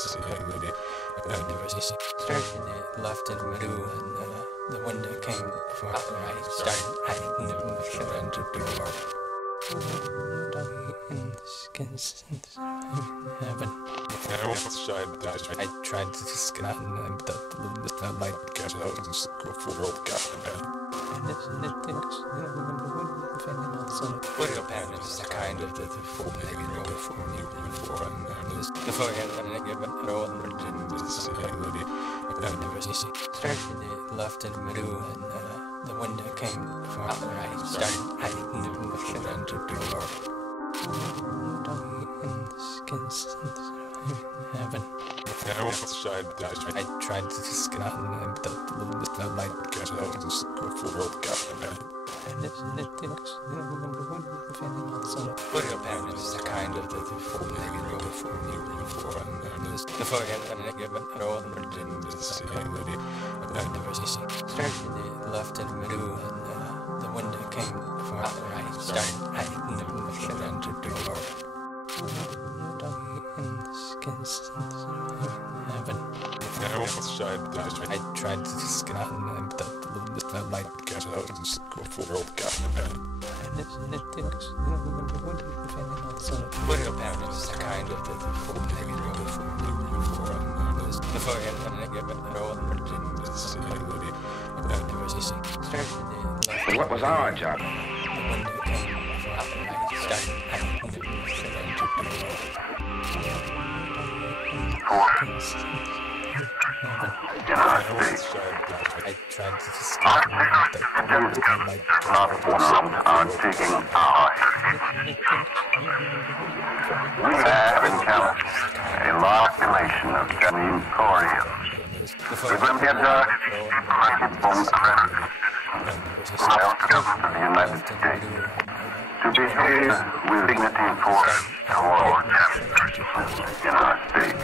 There was a started in the left and middle, and the window came from out the right. Started hiding in the door. In the skins heaven. I tried to just get out and the light got out and just go full world got in bed. and the things political pattern is a kind of the full maybe before and I give it all and there was a started in the left and middle, and the window came from out the right. Started hiding in the door. In the skins heaven. I tried to just get out and the light got out and just go full world got in bed. and the things political pattern is a kind of the full maybe before and I give it all and there was a started in the left and middle, and the window came from out the right. Started hiding in the door. In the skins heaven. I tried to just get out and the light got out and just go full world got in bed. and the things political pattern is a kind of the full maybe before and I give it all and there was a started in the left. What was our job? The window came from out the right. Started hiding in the door. I tried to just get out the light. Are taking our We have encountered a large relation of Janine Coria. Remember bomb crash. Welcome to the United States. To behave with dignity for all in our state.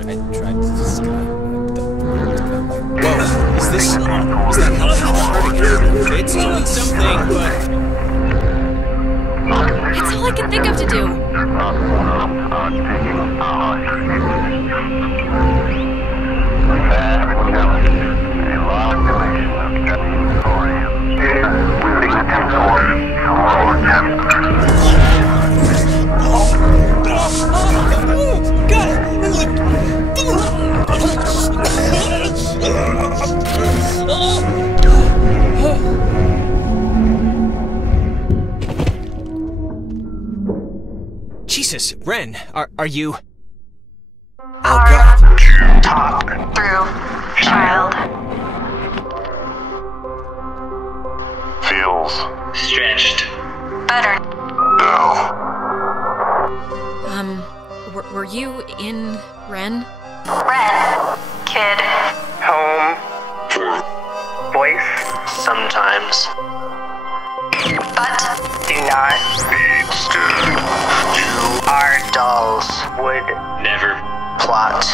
I tried to just get out the Whoa, is that helping? It's doing something, but... That's all I can think of to do. Jesus, Ren, are you... Oh God. Talk through, child. Feels Stretched. Better. no. Were you in Ren? Ren. Kid. Home. Voice. Sometimes. But Do not. Be still. Our dolls would never plot.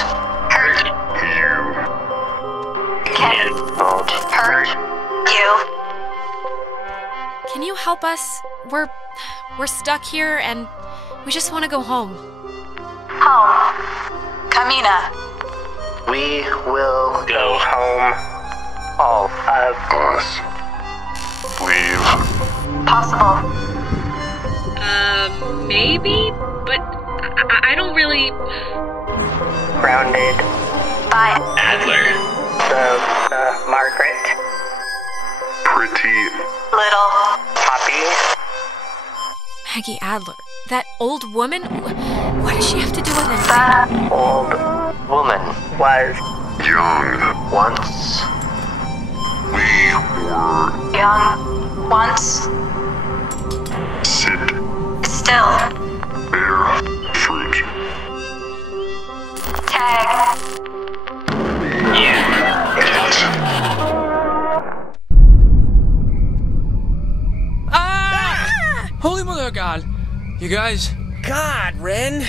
hurt You. can hurt you. Can you help us? We're stuck here and we just want to go home. Home. Kamina. We will go home. All of Us. Leave. Possible. Maybe, but I don't really... grounded. By Adler. The Margaret. Pretty. little. Poppy. Maggie Adler. That old woman? What does she have to do with anything? The Old woman was Young. once We were. young. Once. Sit. Still. Bear. Fruit. Tag. yeah. Ah! Holy mother of God! You guys, God, Ren!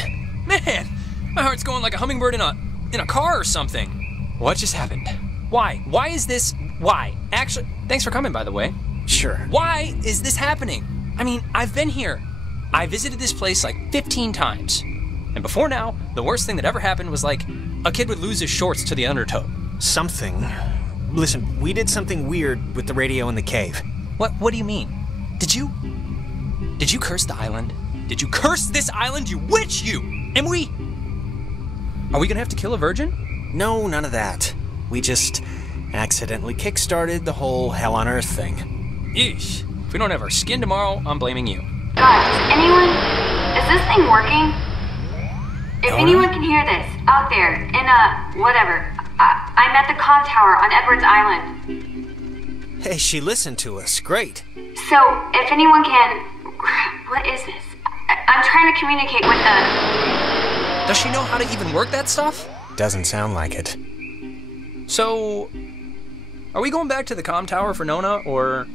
man, my heart's going like a hummingbird in a car or something. What just happened? Why? Why is this? Why? Actually, thanks for coming, by the way. Sure. Why is this happening? I mean, I've been here. I visited this place like 15 times. And before now, the worst thing that ever happened was like a kid would lose his shorts to the undertow. Something? Listen, we did something weird with the radio in the cave. What do you mean? Did you curse the island? Did you curse this island, you witch, you? And are we gonna have to kill a virgin? No, none of that. We just accidentally kick-started the whole hell on earth thing. Yeesh. If we don't have our skin tomorrow, I'm blaming you. Is this thing working? If anyone can hear this, out there, in whatever, I'm at the comm tower on Edwards Island. Hey, she listened to us. Great. So, if anyone can... What is this? I'm trying to communicate with the... Does she know how to even work that stuff? Doesn't sound like it. So, are we going back to the comm tower for Nona, or...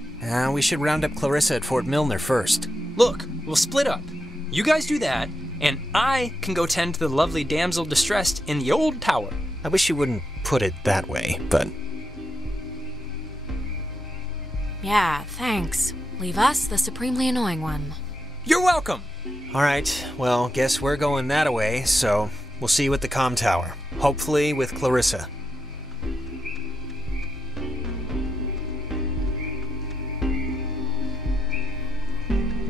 We should round up Clarissa at Fort Milner first. Look, we'll split up. You guys do that, and I can go tend to the lovely damsel distressed in the old tower. I wish you wouldn't put it that way, but... Yeah, thanks. Leave us the supremely annoying one. You're welcome! Alright, well, guess we're going that way, so we'll see you at the comm tower. Hopefully with Clarissa.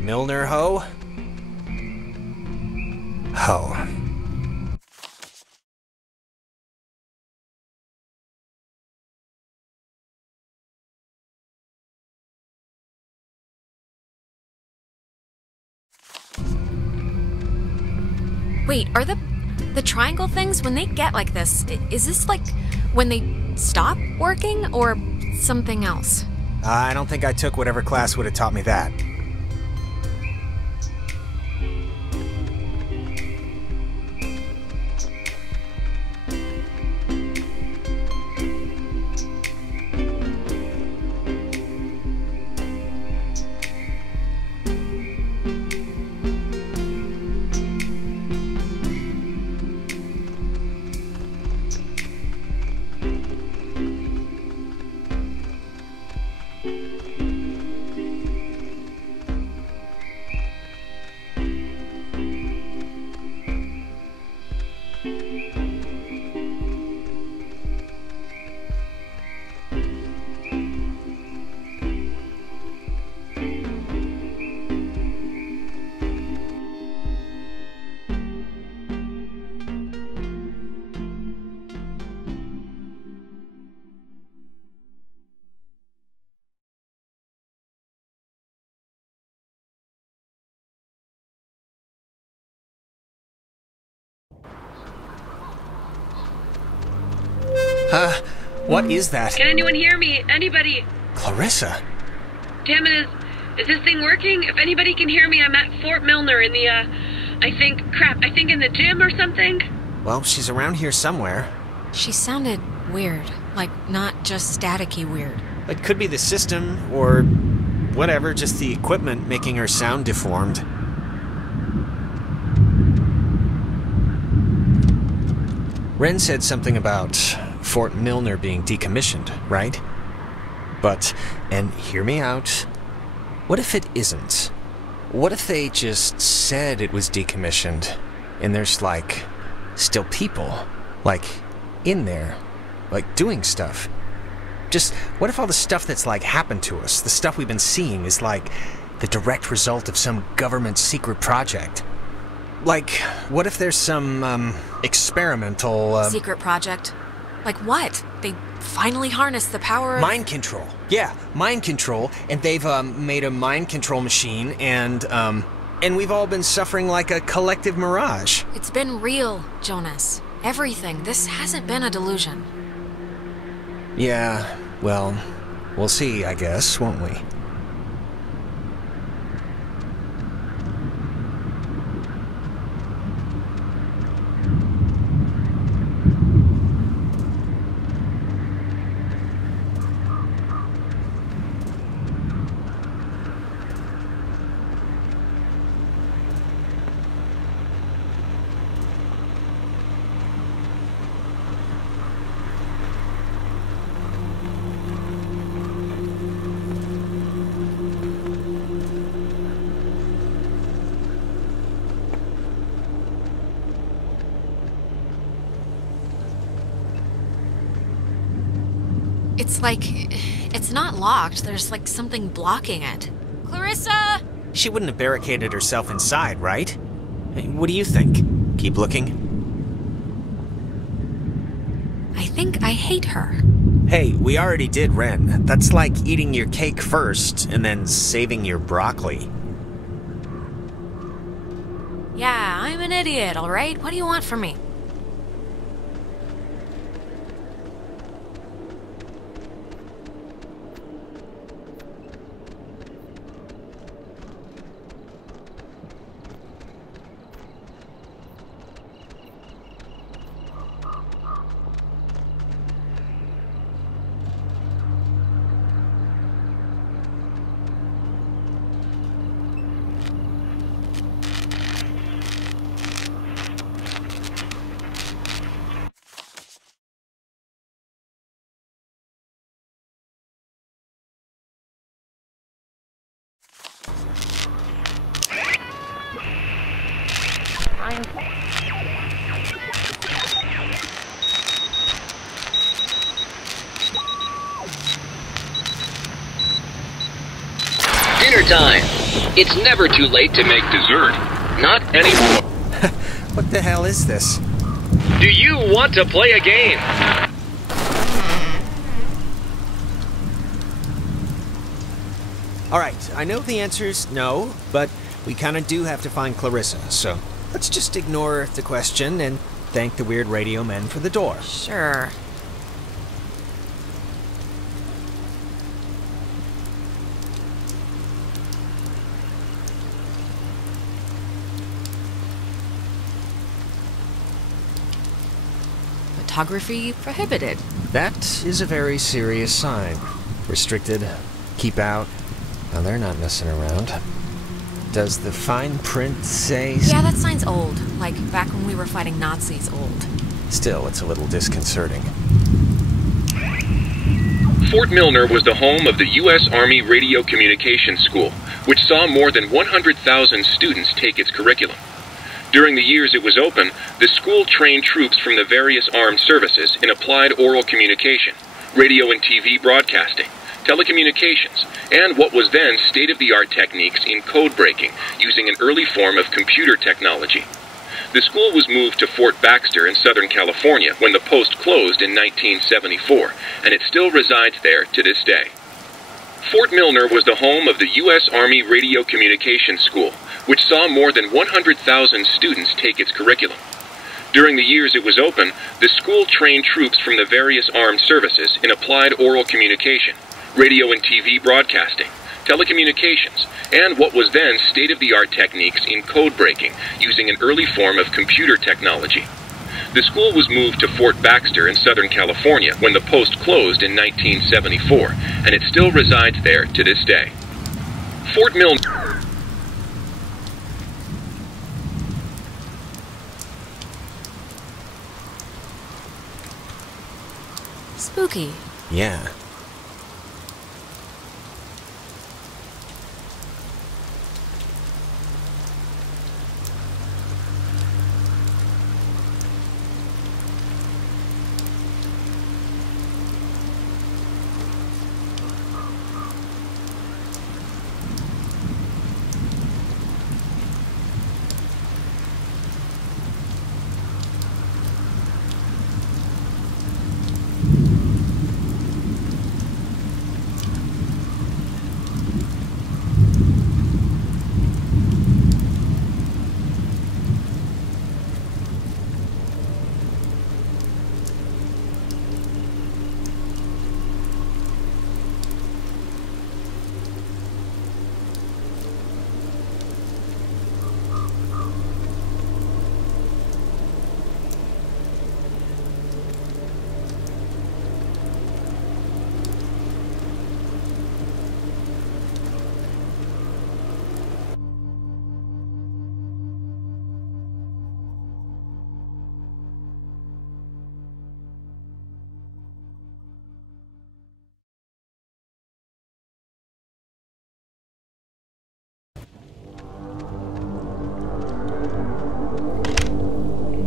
Milner ho? Ho. Wait, are the triangle things, when they get like this, is this like when they stop working or something else? I don't think I took whatever class would have taught me that. What is that? Can anyone hear me? Anybody? Clarissa? Damn it, is this thing working? If anybody can hear me, I'm at Fort Milner in the, I think in the gym or something? Well, she's around here somewhere. She sounded weird. Like, not just staticky weird. It could be the system, or whatever, just the equipment making her sound deformed. Ren said something about Fort Milner being decommissioned, right? But, and hear me out, what if it isn't? What if they just said it was decommissioned, and there's, like, still people, like, in there, like, doing stuff? Just, what if all the stuff that's, like, happened to us, the stuff we've been seeing, is, like, the direct result of some government secret project? Like, what if there's some, experimental, Secret project? Like what? They finally harnessed the power of... Mind control. Yeah, mind control, and they've, made a mind control machine, and we've all been suffering like a collective mirage. It's been real, Jonas. Everything. This hasn't been a delusion. Yeah, well, we'll see, I guess, won't we? It's like... it's not locked. There's like something blocking it. Clarissa! She wouldn't have barricaded herself inside, right? Hey, what do you think? Keep looking? I think I hate her. Hey, we already did Ren. That's like eating your cake first and then saving your broccoli. Yeah, I'm an idiot, alright? What do you want from me? Dinner time! It's never too late to make dessert. Not anymore. What the hell is this? Do you want to play a game? Alright, I know the answer's no, but we kinda do have to find Clarissa, so let's just ignore the question and thank the weird radio men for the door. Sure. Photography prohibited. That is a very serious sign. Restricted, keep out. Now they're not messing around. Does the fine print say... Yeah, that sign's old. Like, back when we were fighting Nazis old. Still, it's a little disconcerting. Fort Milner was the home of the U.S. Army Radio Communications School, which saw more than 100,000 students take its curriculum. During the years it was open, the school trained troops from the various armed services in applied oral communication, radio and TV broadcasting, telecommunications, and what was then state-of-the-art techniques in code breaking using an early form of computer technology. The school was moved to Fort Baxter in Southern California when the post closed in 1974, and it still resides there to this day. Fort Milner was the home of the U.S. Army Radio Communications School, which saw more than 100,000 students take its curriculum. During the years it was open, the school trained troops from the various armed services in applied oral communication, radio and TV broadcasting, telecommunications, and what was then state-of-the-art techniques in code breaking using an early form of computer technology. The school was moved to Fort Baxter in Southern California when the post closed in 1974, and it still resides there to this day. Fort Milner... Spooky. Yeah.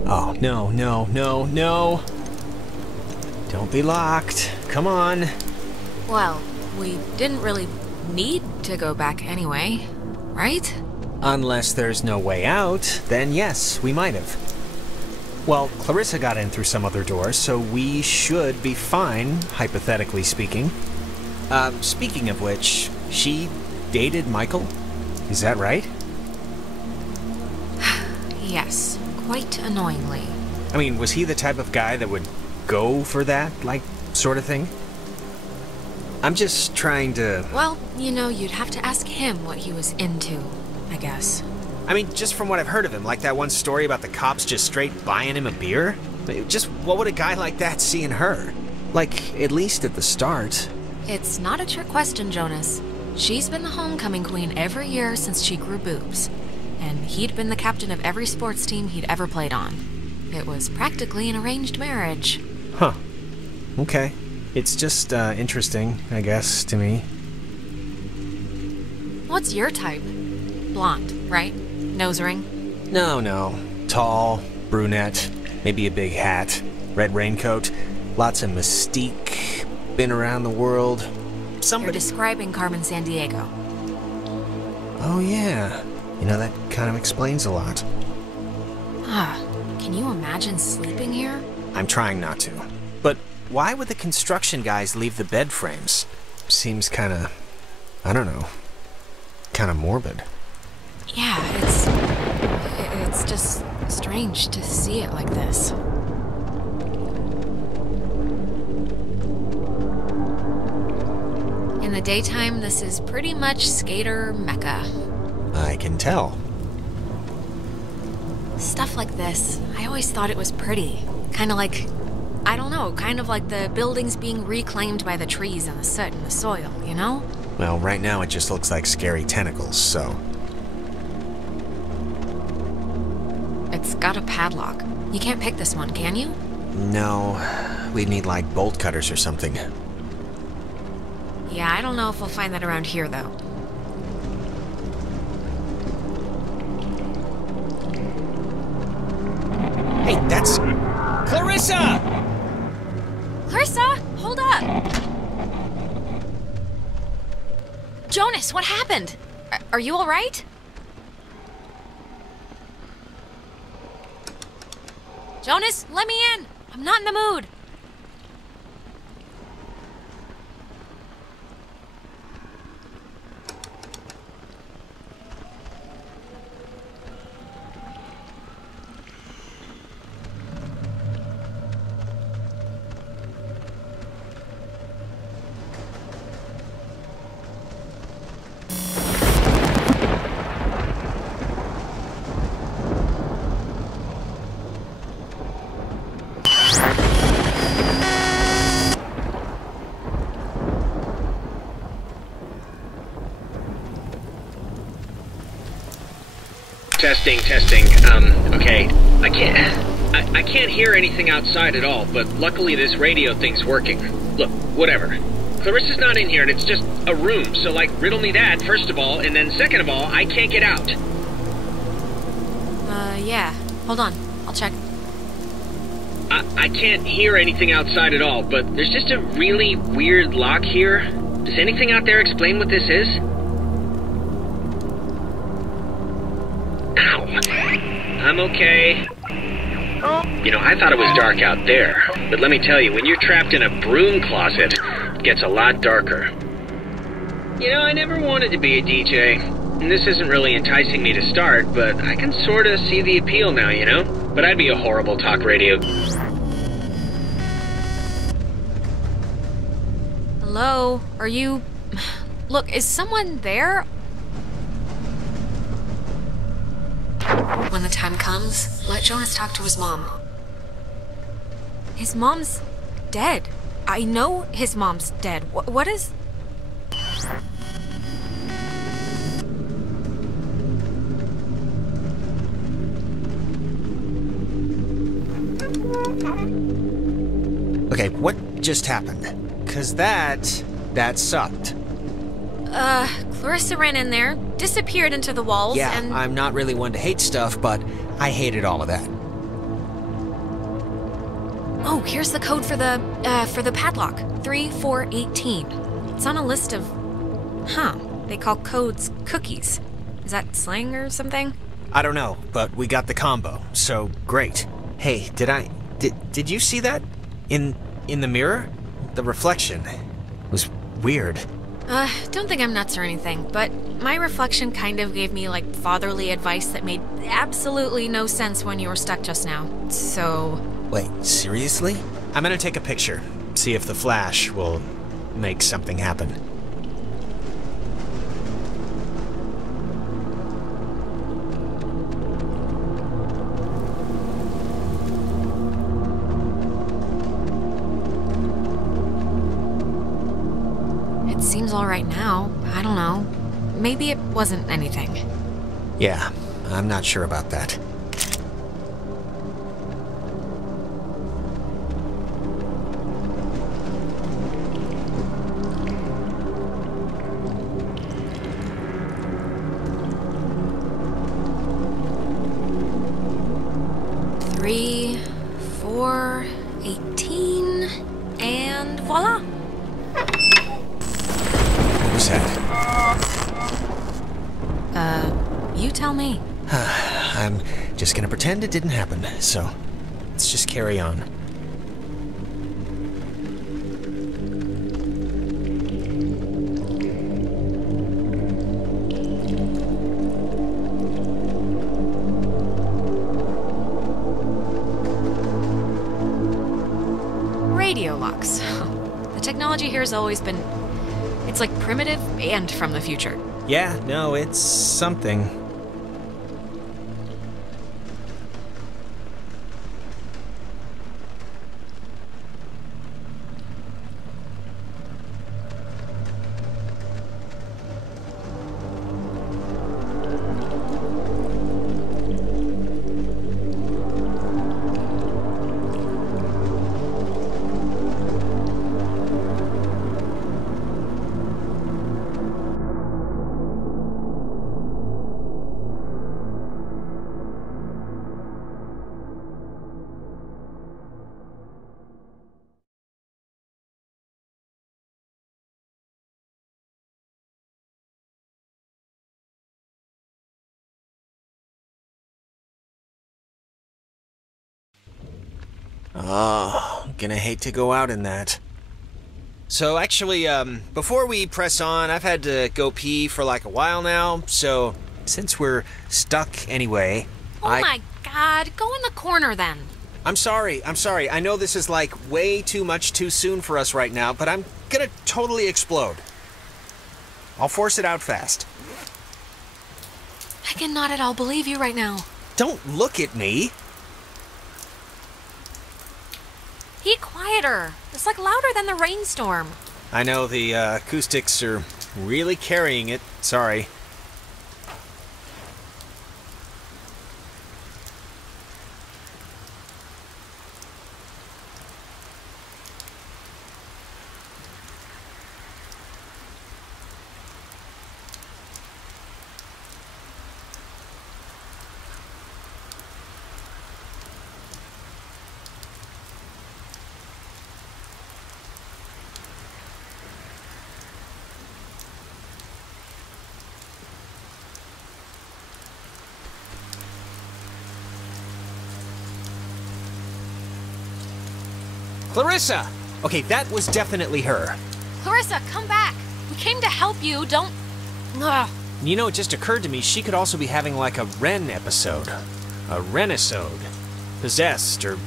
Oh, no, no, no, no. Don't be locked. Come on. Well, we didn't really need to go back anyway, right? Unless there's no way out, then yes, we might have. Well, Clarissa got in through some other door, so we should be fine, hypothetically speaking. Speaking of which, she dated Michael? Is that right? Yes, quite annoyingly. I mean, was he the type of guy that would go for that, like, sort of thing? I'm just trying to... Well, you know, you'd have to ask him what he was into, I guess. I mean, just from what I've heard of him, like that one story about the cops just straight buying him a beer? Just what would a guy like that see in her? Like, at least at the start. It's not a trick question, Jonas. She's been the homecoming queen every year since she grew boobs. And he'd been the captain of every sports team he'd ever played on. It was practically an arranged marriage. Huh. Okay. It's just, interesting, I guess, to me. What's your type? Blonde, right? Nose ring? No. Tall, brunette, maybe a big hat, red raincoat, lots of mystique, been around the world. You're describing Carmen Sandiego. Oh, yeah. You know, that kind of explains a lot. Can you imagine sleeping here? I'm trying not to. But why would the construction guys leave the bed frames? Seems kinda... I don't know. Kinda morbid. Yeah, it's just strange to see it like this. In the daytime, this is pretty much skater mecca. I can tell. Stuff like this, I always thought it was pretty. Kinda like, I don't know, kind of like the buildings being reclaimed by the trees and the soot and the soil, you know? Well, right now it just looks like scary tentacles, so... It's got a padlock. You can't pick this one, can you? No, we'd need like bolt cutters or something. Yeah, I don't know if we'll find that around here, though. Hey, that's... Clarissa! Clarissa, hold up! Jonas, what happened? Are you all right? Jonas, let me in! I'm not in the mood! Testing. Okay. I can't hear anything outside at all, but luckily this radio thing's working. Look, whatever. Clarissa's not in here, and it's just a room, so, like, riddle me that, first of all, and then second of all, I can't get out. Yeah. Hold on. I'll check. I can't hear anything outside at all, but there's just a really weird lock here. Does anything out there explain what this is? Ow. I'm okay. You know, I thought it was dark out there, but let me tell you, when you're trapped in a broom closet, it gets a lot darker. You know, I never wanted to be a DJ, and this isn't really enticing me to start, but I can sort of see the appeal now, you know? But I'd be a horrible talk radio... Hello? Are you... Look, is someone there? When the time comes, let Jonas talk to his mom. His mom's dead. I know his mom's dead. What is... Okay, what just happened? 'Cause that sucked. Clarissa ran in there, disappeared into the walls, Yeah, and... I'm not really one to hate stuff, but I hated all of that. Oh, here's the code for the padlock. 3418. It's on a list of... Huh. They call codes cookies. Is that slang or something? I don't know, but we got the combo, so great. Hey, did you see that? In the mirror? The reflection was weird. Don't think I'm nuts or anything, but my reflection kind of gave me, like, fatherly advice that made absolutely no sense when you were stuck just now. So... Wait, seriously? I'm gonna take a picture, see if the flash will make something happen. Seems all right now. I don't know. Maybe it wasn't anything. Yeah, I'm not sure about that. Three, 4, 18, and voila! You tell me. I'm just gonna pretend it didn't happen, so let's just carry on. Radio locks. The technology here has always been... It's like primitive and from the future. Yeah, no, it's something. Oh, gonna hate to go out in that. So actually, before we press on, I've had to go pee for like a while now, so since we're stuck anyway, Oh my god, go in the corner then. I'm sorry. I know this is like way too much too soon for us right now, but I'm gonna totally explode. I'll force it out fast. I cannot at all believe you right now. Don't look at me. Be quieter. It's like louder than the rainstorm. I know the acoustics are really carrying it. Sorry. Clarissa! Okay, that was definitely her. Clarissa, come back. We came to help you. Don't... Ugh. You know, it just occurred to me she could also be having like a Ren episode. A Renisode. Possessed, or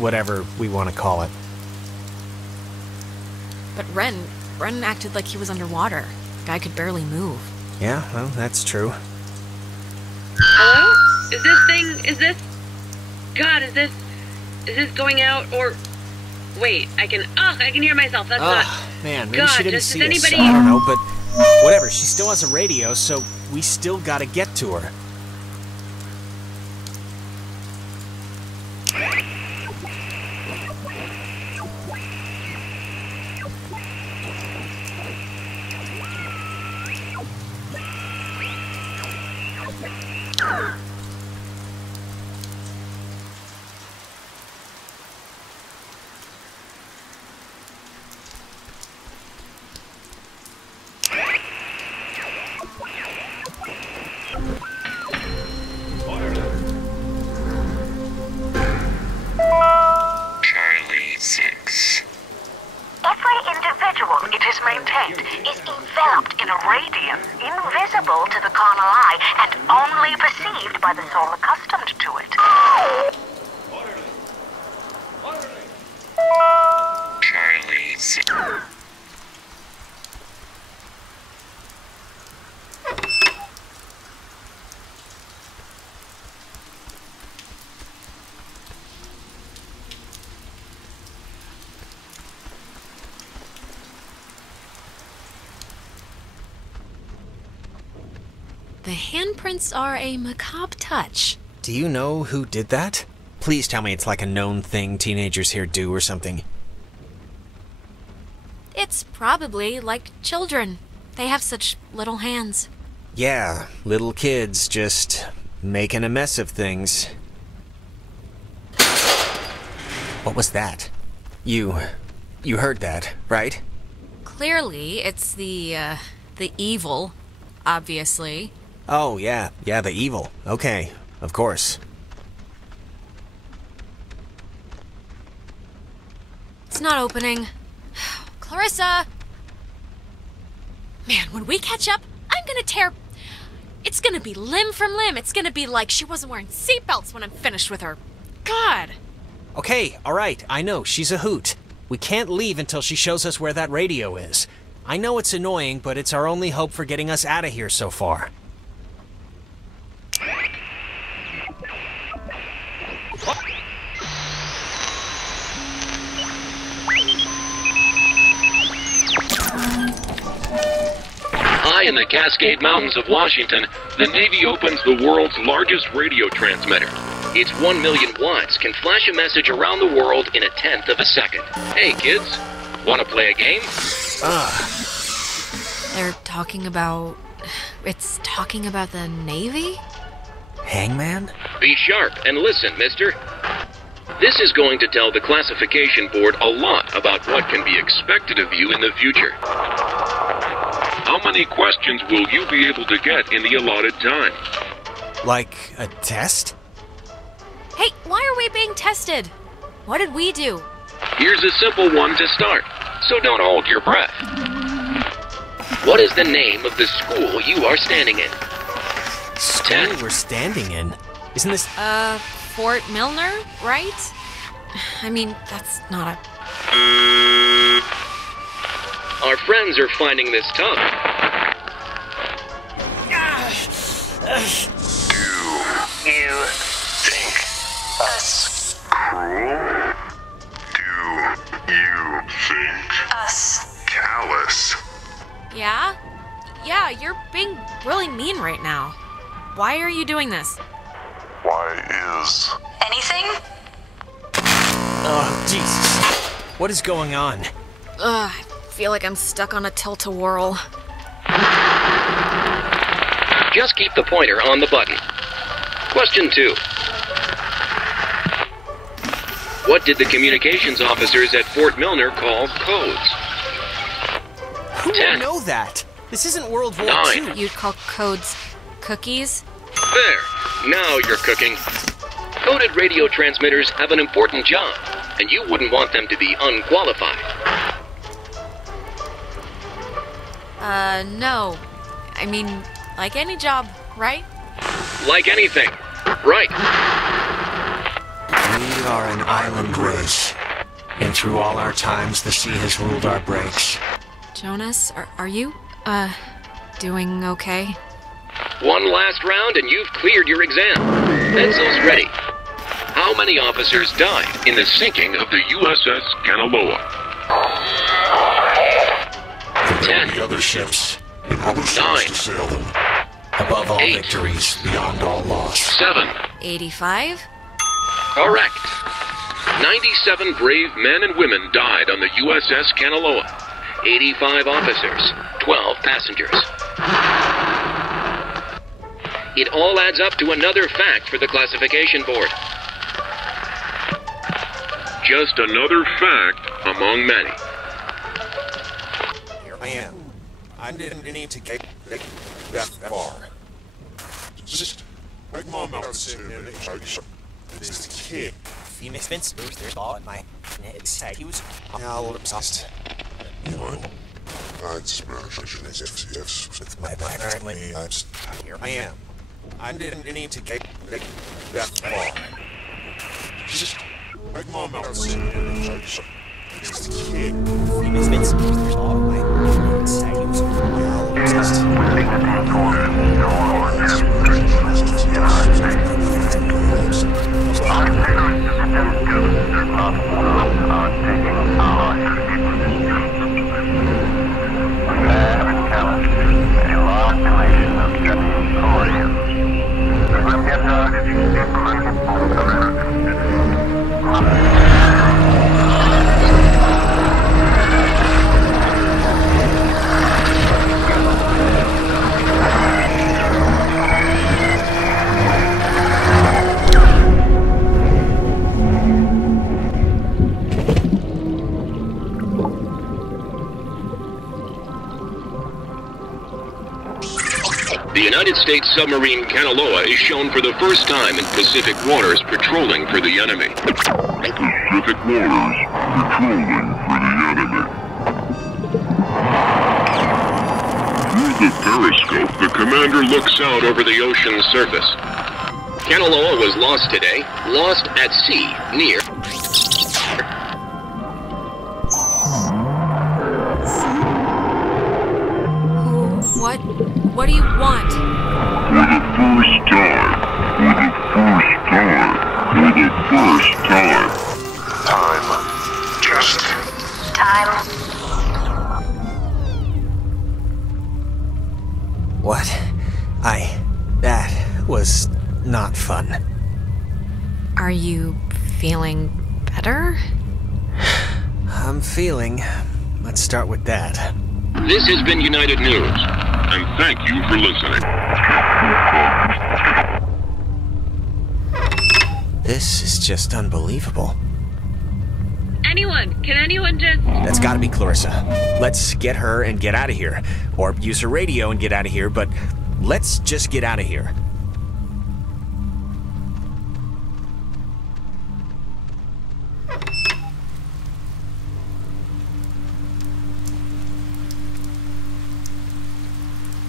whatever we want to call it. But Ren acted like he was underwater. The guy could barely move. Yeah, well, that's true. Hello? Is this going out, or... Wait, I can hear myself, that's not... Man, maybe God, she didn't does see anybody... us. I don't know, but whatever, she still has a radio, so we still gotta get to her. invisible to the carnal eye and only perceived by the soul accustomed to it. Charlie's. The handprints are a macabre touch. Do you know who did that? Please tell me it's like a known thing teenagers here do or something. It's probably like children. They have such little hands. Yeah, little kids just making a mess of things. What was that? You heard that, right? Clearly, it's the evil, obviously. Oh, yeah, the evil. Okay, of course. It's not opening. Clarissa! Man, when we catch up, I'm gonna tear... It's gonna be limb from limb. It's gonna be like she wasn't wearing seatbelts when I'm finished with her. God! Okay, alright, I know, she's a hoot. We can't leave until she shows us where that radio is. I know it's annoying, but it's our only hope for getting us out of here so far. High in the Cascade Mountains of Washington, the Navy opens the world's largest radio transmitter. Its 1 million watts can flash a message around the world in a tenth of a second. Hey kids, wanna play a game? They're talking about... It's talking about the Navy? Hangman? Be sharp and listen, mister. This is going to tell the classification board a lot about what can be expected of you in the future. How many questions will you be able to get in the allotted time? Like a test? Hey, why are we being tested? What did we do? Here's a simple one to start, so don't hold your breath. What is the name of the school you are standing in? School we're standing in? Isn't this... Fort Milner, right? I mean, that's not a... Our friends are finding this tough. Do you think us cruel? Do you think Us. callous? Yeah? Yeah, you're being really mean right now. Why are you doing this? Why is Anything? Oh, Jesus. What is going on? Ugh, I feel like I'm stuck on a tilt-a-whirl. Just keep the pointer on the button. Question 2. What did the communications officers at Fort Milner call codes? Who 10. would know that? This isn't World War 9. II. You'd call codes cookies? There. Now you're cooking. Coded radio transmitters have an important job, and you wouldn't want them to be unqualified. No. I mean, like any job, right? Like anything. Right. We are an island race, and through all our times the sea has ruled our breaks. Jonas, are you, doing okay? One last round and you've cleared your exam. Pencils ready. How many officers died in the sinking of the USS Kanaloa? 10. The other ships, and other 9. ships to sail them. Above all 8. victories, beyond all loss. 7. 85? Correct. 97 brave men and women died on the USS Kanaloa. 85 officers, 12 passengers. It all adds up to another fact for the classification board. Just another fact among many. Here I am. I didn't need to get that far. Just like Mom out sitting in this kid. Phoenix Vince, there's ball in my next. He was Now obsessed. You know, I'd smash ifs with my apparently here I am. I didn't need to get that far. Just like mom out sitting in the church. It's the kid. It's been some years all the way. The United States submarine Kanaloa is shown for the first time in Pacific waters patrolling for the enemy. Pacific waters patrolling for the enemy. Through the periscope, the commander looks out over the ocean's surface. Kanaloa was lost today, lost at sea, near... What do you want? For the first time. Time. Just Time. What? That was not fun. Are you feeling better? I'm feeling. Let's start with that. This has been United News, and thank you for listening. This is just unbelievable. Can anyone just... That's gotta be Clarissa. Let's get her and get out of here. Or use her radio and get out of here, but let's just get out of here.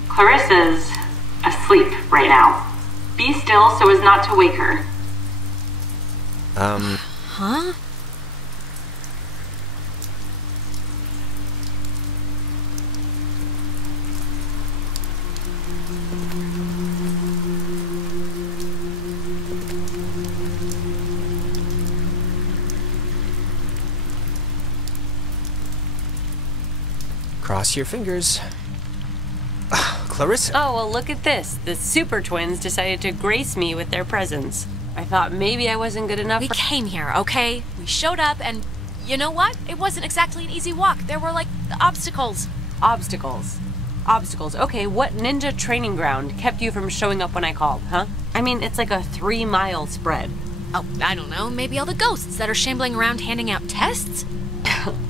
Clarissa's asleep right now. Be still so as not to wake her. Huh? Cross your fingers. Clarissa. Oh, well, look at this. The Super Twins decided to grace me with their presence. I thought maybe I wasn't good enough. We came here, okay? We showed up, and you know what? It wasn't exactly an easy walk. There were, like, obstacles. Obstacles. Okay, what ninja training ground kept you from showing up when I called, huh? I mean, it's like a 3-mile spread. Oh, I don't know. Maybe all the ghosts that are shambling around handing out tests?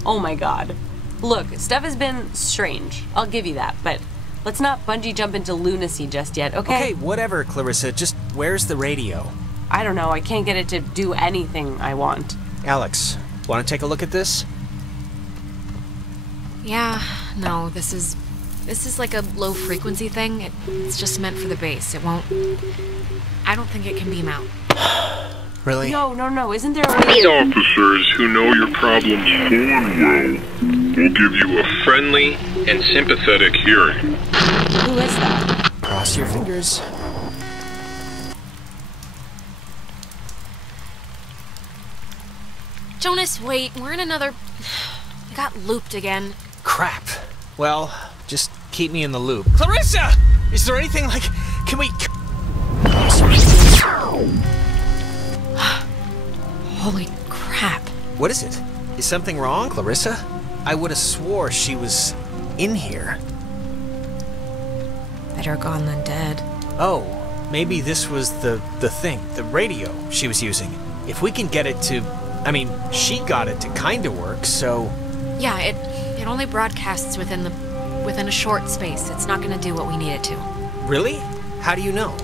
Oh my god. Look, stuff has been strange. I'll give you that, but let's not bungee jump into lunacy just yet, okay? Okay, whatever, Clarissa. Just where's the radio? I don't know. I can't get it to do anything I want. Alex, want to take a look at this? Yeah, no, this is like a low frequency thing. It's just meant for the base. It won't... I don't think it can beam out. Really? No. Isn't there a way... These officers who know your problems full and well will give you a friendly and sympathetic hearing. Who is that? Cross your fingers. Jonas, wait. We're in another... We got looped again. Crap. Well, just keep me in the loop. Clarissa! Is there anything like... Can we... Holy crap. What is it? Is something wrong, Clarissa? I would have swore she was in here. Better gone than dead. Oh, maybe this was the thing, the radio she was using. If we can get it to... I mean, she got it to kind of work, so... Yeah, it only broadcasts within a short space. It's not gonna do what we need it to. Really? How do you know?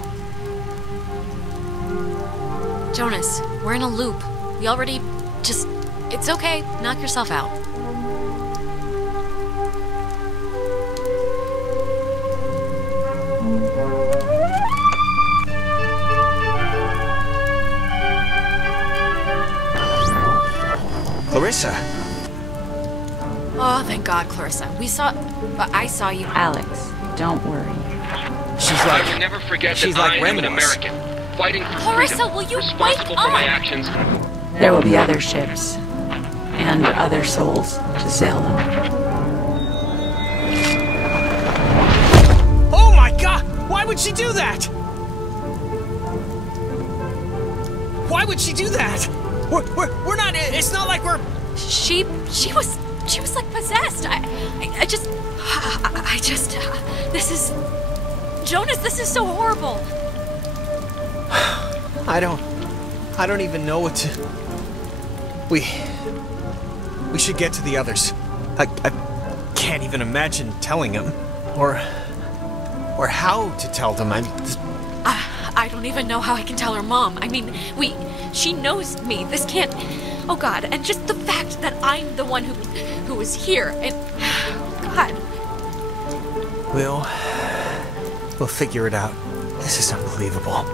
Jonas, we're in a loop. We already... Just... It's okay. Knock yourself out. Clarissa. Oh, thank God, Clarissa. I saw you. Alex, don't worry. She's I like... will never forget she's that like I am Ren an was. American, fighting for Clarissa, freedom, will you responsible wake for my up? actions. There will be other ships and other souls to sail them. Oh my God! Why would she do that? Why would she do that? We're not... It's not like we're... She was like possessed. I just, this is, Jonas, this is so horrible. I don't even know what to... We should get to the others. I can't even imagine telling them. Or how to tell them. I don't even know how I can tell her mom. I mean, she knows me. This can't, oh God, and just the fact that I'm the one who was here, and, God. We'll figure it out. This is unbelievable.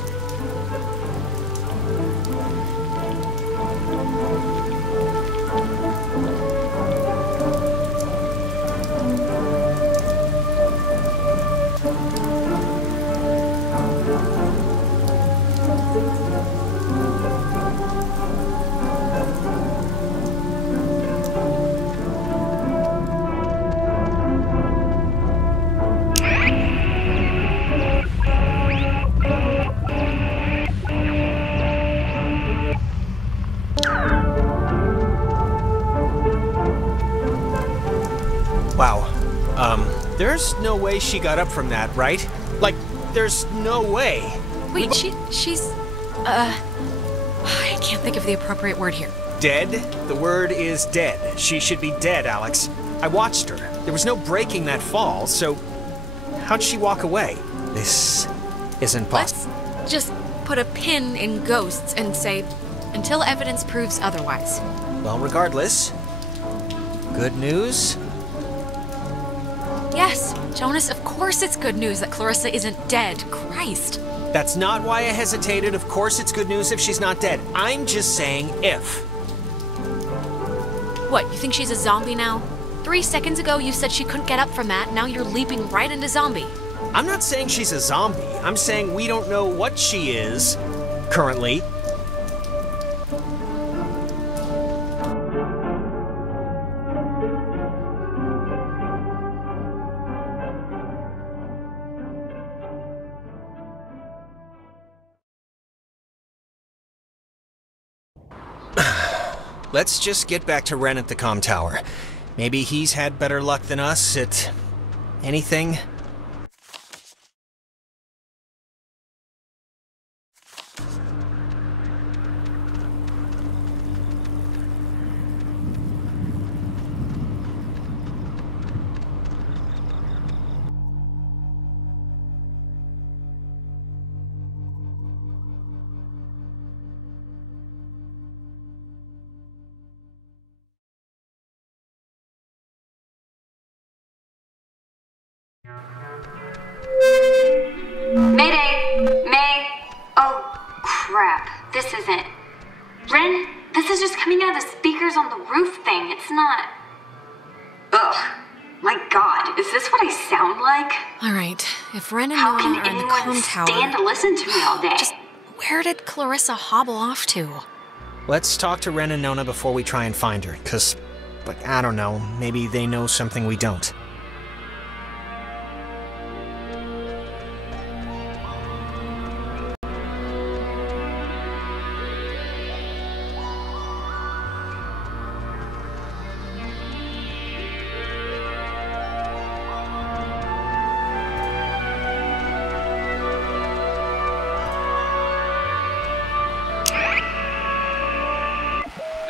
Wow. There's no way she got up from that, right? Like, there's no way. Wait, she's, I can't think of the appropriate word here. Dead? The word is dead. She should be dead, Alex. I watched her. There was no breaking that fall, so how'd she walk away? This isn't possible. Let's just put a pin in ghosts and say, until evidence proves otherwise. Well, regardless, good news? Yes, Jonas, of course it's good news that Clarissa isn't dead. Christ. That's not why I hesitated. Of course it's good news if she's not dead. I'm just saying if. What, you think she's a zombie now? 3 seconds ago you said she couldn't get up from that, now you're leaping right into zombie. I'm not saying she's a zombie. I'm saying we don't know what she is currently. Let's just get back to Ren at the comm tower. Maybe he's had better luck than us at anything. Mayday! May! Oh, crap. This isn't. Ren, this is just coming out of the speakers on the roof thing. It's not. Ugh. My God, is this what I sound like? Alright, if Ren and How Nona can are in the anyone comm tower... stand to listen to me all day? Just where did Clarissa hobble off to? Let's talk to Ren and Nona before we try and find her, 'cause, like, I don't know, maybe they know something we don't.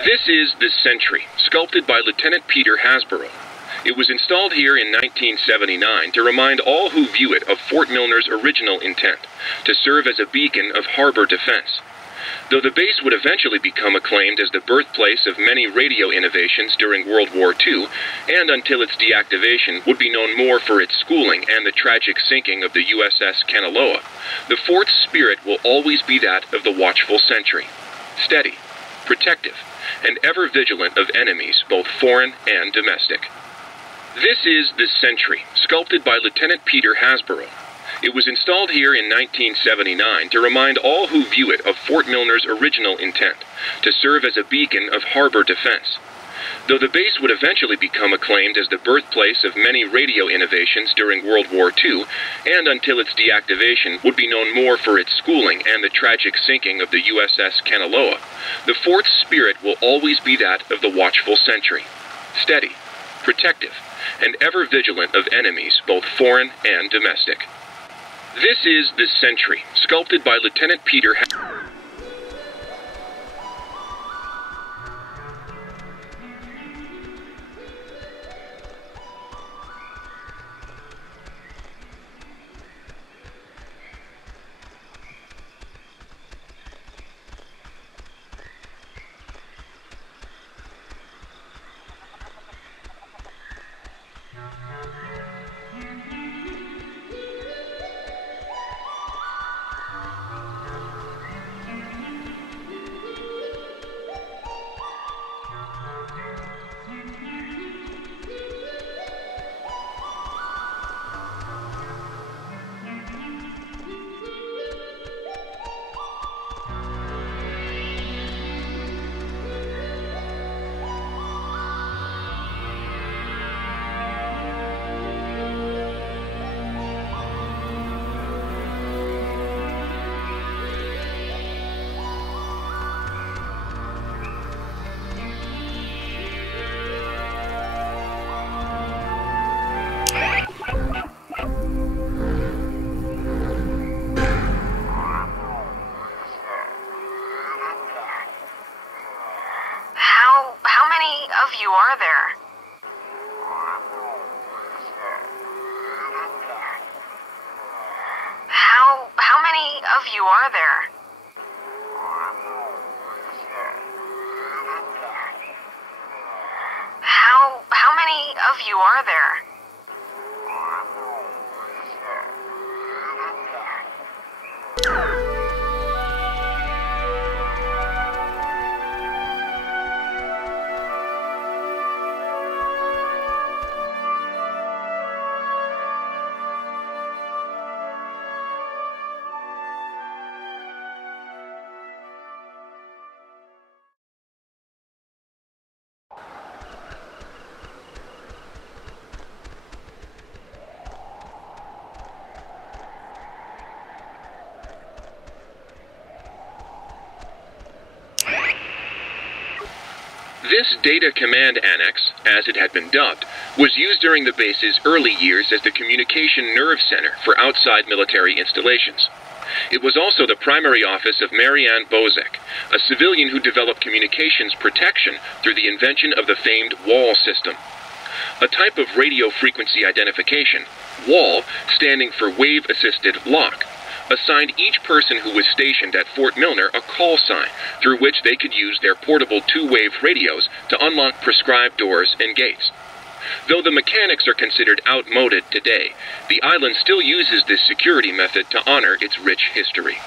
This is the Sentry, sculpted by Lieutenant Peter Hasborough. It was installed here in 1979 to remind all who view it of Fort Milner's original intent, to serve as a beacon of harbor defense. Though the base would eventually become acclaimed as the birthplace of many radio innovations during World War II, and until its deactivation would be known more for its schooling and the tragic sinking of the USS Kanaloa, the fort's spirit will always be that of the watchful sentry. Steady, protective, and ever vigilant of enemies, both foreign and domestic. This is the Sentry, sculpted by Lieutenant Peter Hasborough. It was installed here in 1979 to remind all who view it of Fort Milner's original intent, to serve as a beacon of harbor defense. Though the base would eventually become acclaimed as the birthplace of many radio innovations during World War II, and until its deactivation would be known more for its schooling and the tragic sinking of the USS Kanaloa, the fort's spirit will always be that of the watchful sentry, steady, protective, and ever vigilant of enemies, both foreign and domestic. This is the Sentry, sculpted by Lieutenant Peter How many of you are there? How many of you are there? How many of you are there? This Data Command Annex, as it had been dubbed, was used during the base's early years as the communication nerve center for outside military installations. It was also the primary office of Marianne Bozek, a civilian who developed communications protection through the invention of the famed WAL system. A type of radio frequency identification, WAL, standing for Wave-Assisted Lock, assigned each person who was stationed at Fort Milner a call sign through which they could use their portable two-wave radios to unlock prescribed doors and gates. Though the mechanics are considered outmoded today, the island still uses this security method to honor its rich history.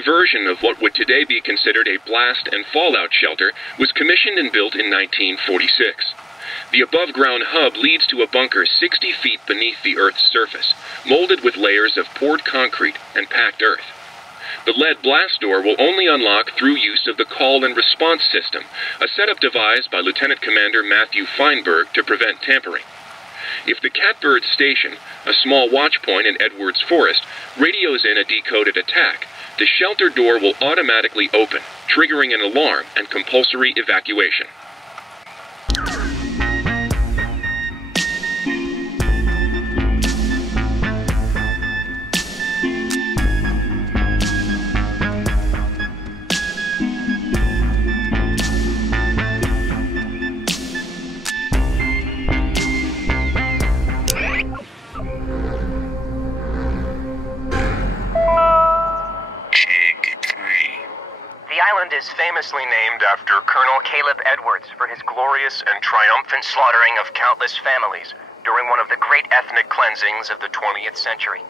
early version of what would today be considered a blast and fallout shelter was commissioned and built in 1946. The above-ground hub leads to a bunker 60 feet beneath the Earth's surface, molded with layers of poured concrete and packed earth. The lead blast door will only unlock through use of the call and response system, a setup devised by Lieutenant Commander Matthew Feinberg to prevent tampering. If the Catbird Station, a small watch point in Edwards Forest, radios in a decoded attack, the shelter door will automatically open, triggering an alarm and compulsory evacuation. Is famously named after Colonel Caleb Edwards for his glorious and triumphant slaughtering of countless families during one of the great ethnic cleansings of the 20th century.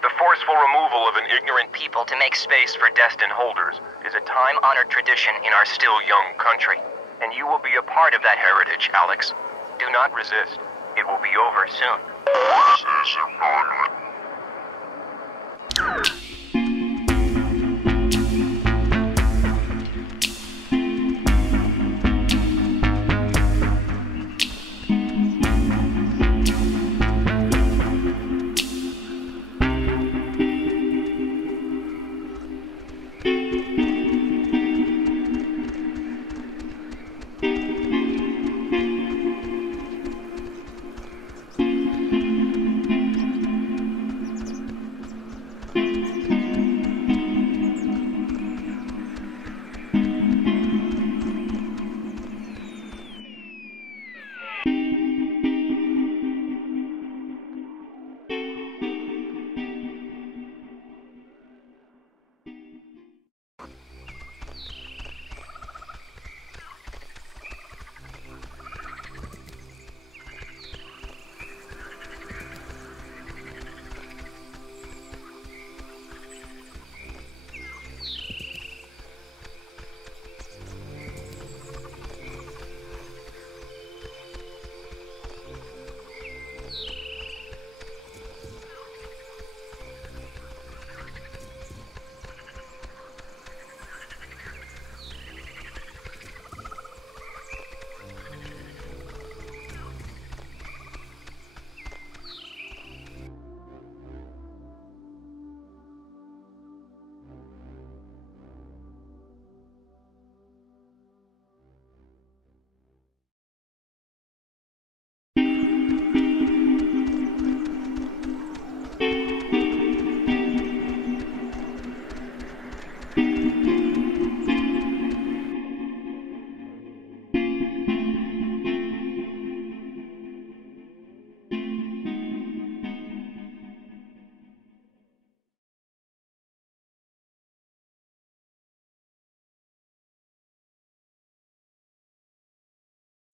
The forceful removal of an ignorant people to make space for destined holders is a time-honored tradition in our still young country. And you will be a part of that heritage, Alex. Do not resist. It will be over soon.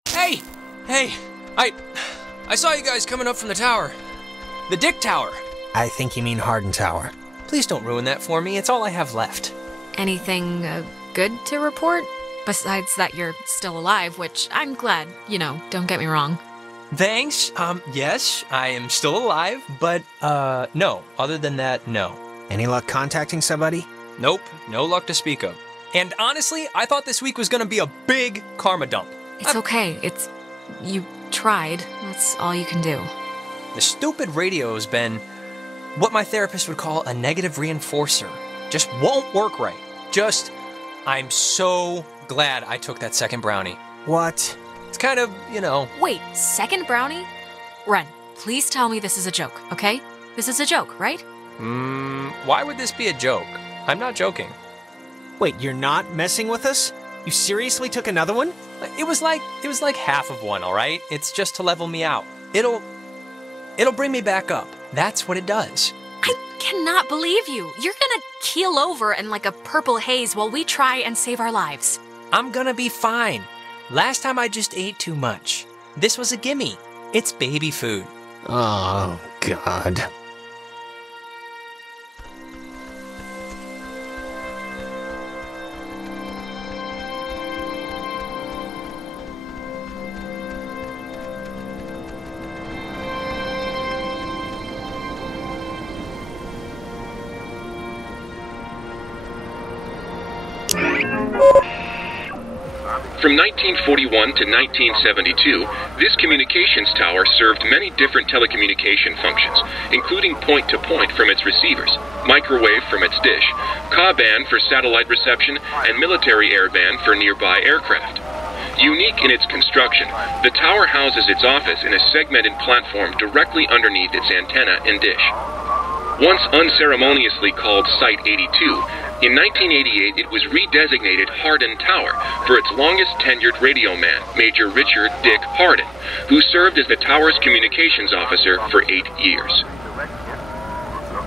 Hey! Hey! I saw you guys coming up from the tower. The Dick Tower. I think you mean Hardin Tower. Please don't ruin that for me. It's all I have left. Anything good to report? Besides that you're still alive, which I'm glad, don't get me wrong. Thanks. Yes, I am still alive, but, no. Other than that, no. Any luck contacting somebody? Nope, no luck to speak of. And honestly, I thought this week was gonna be a big karma dump. It's okay. You tried. That's all you can do. The stupid radio has been what my therapist would call a negative reinforcer. Just won't work right. I'm so glad I took that second brownie. What? It's kind of, Wait, second brownie? Ren, please tell me this is a joke, okay? This is a joke, right? Why would this be a joke? I'm not joking. Wait, you're not messing with us? You seriously took another one? It was like half of one, all right? It's just to level me out. It'll bring me back up. That's what it does. I cannot believe you. You're gonna keel over in like a purple haze while we try and save our lives. I'm gonna be fine. Last time I just ate too much. This was a gimme. It's baby food. Oh, God. From 1941 to 1972, this communications tower served many different telecommunication functions, including point-to-point from its receivers, microwave from its dish, Ka-band for satellite reception, and military airband for nearby aircraft. Unique in its construction, the tower houses its office in a segmented platform directly underneath its antenna and dish. Once unceremoniously called Site 82, in 1988 it was redesignated Hardin Tower for its longest tenured radio man, Major Richard Dick Hardin, who served as the tower's communications officer for 8 years.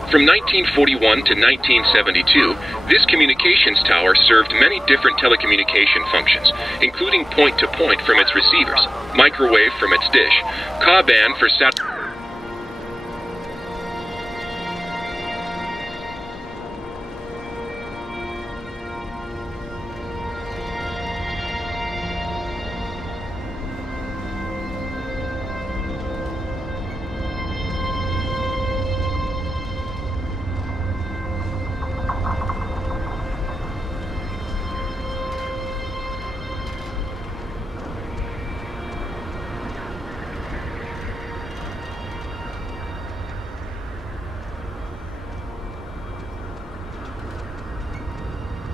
From 1941 to 1972, this communications tower served many different telecommunication functions, including point-to-point from its receivers, microwave from its dish, Ka-band for satellite.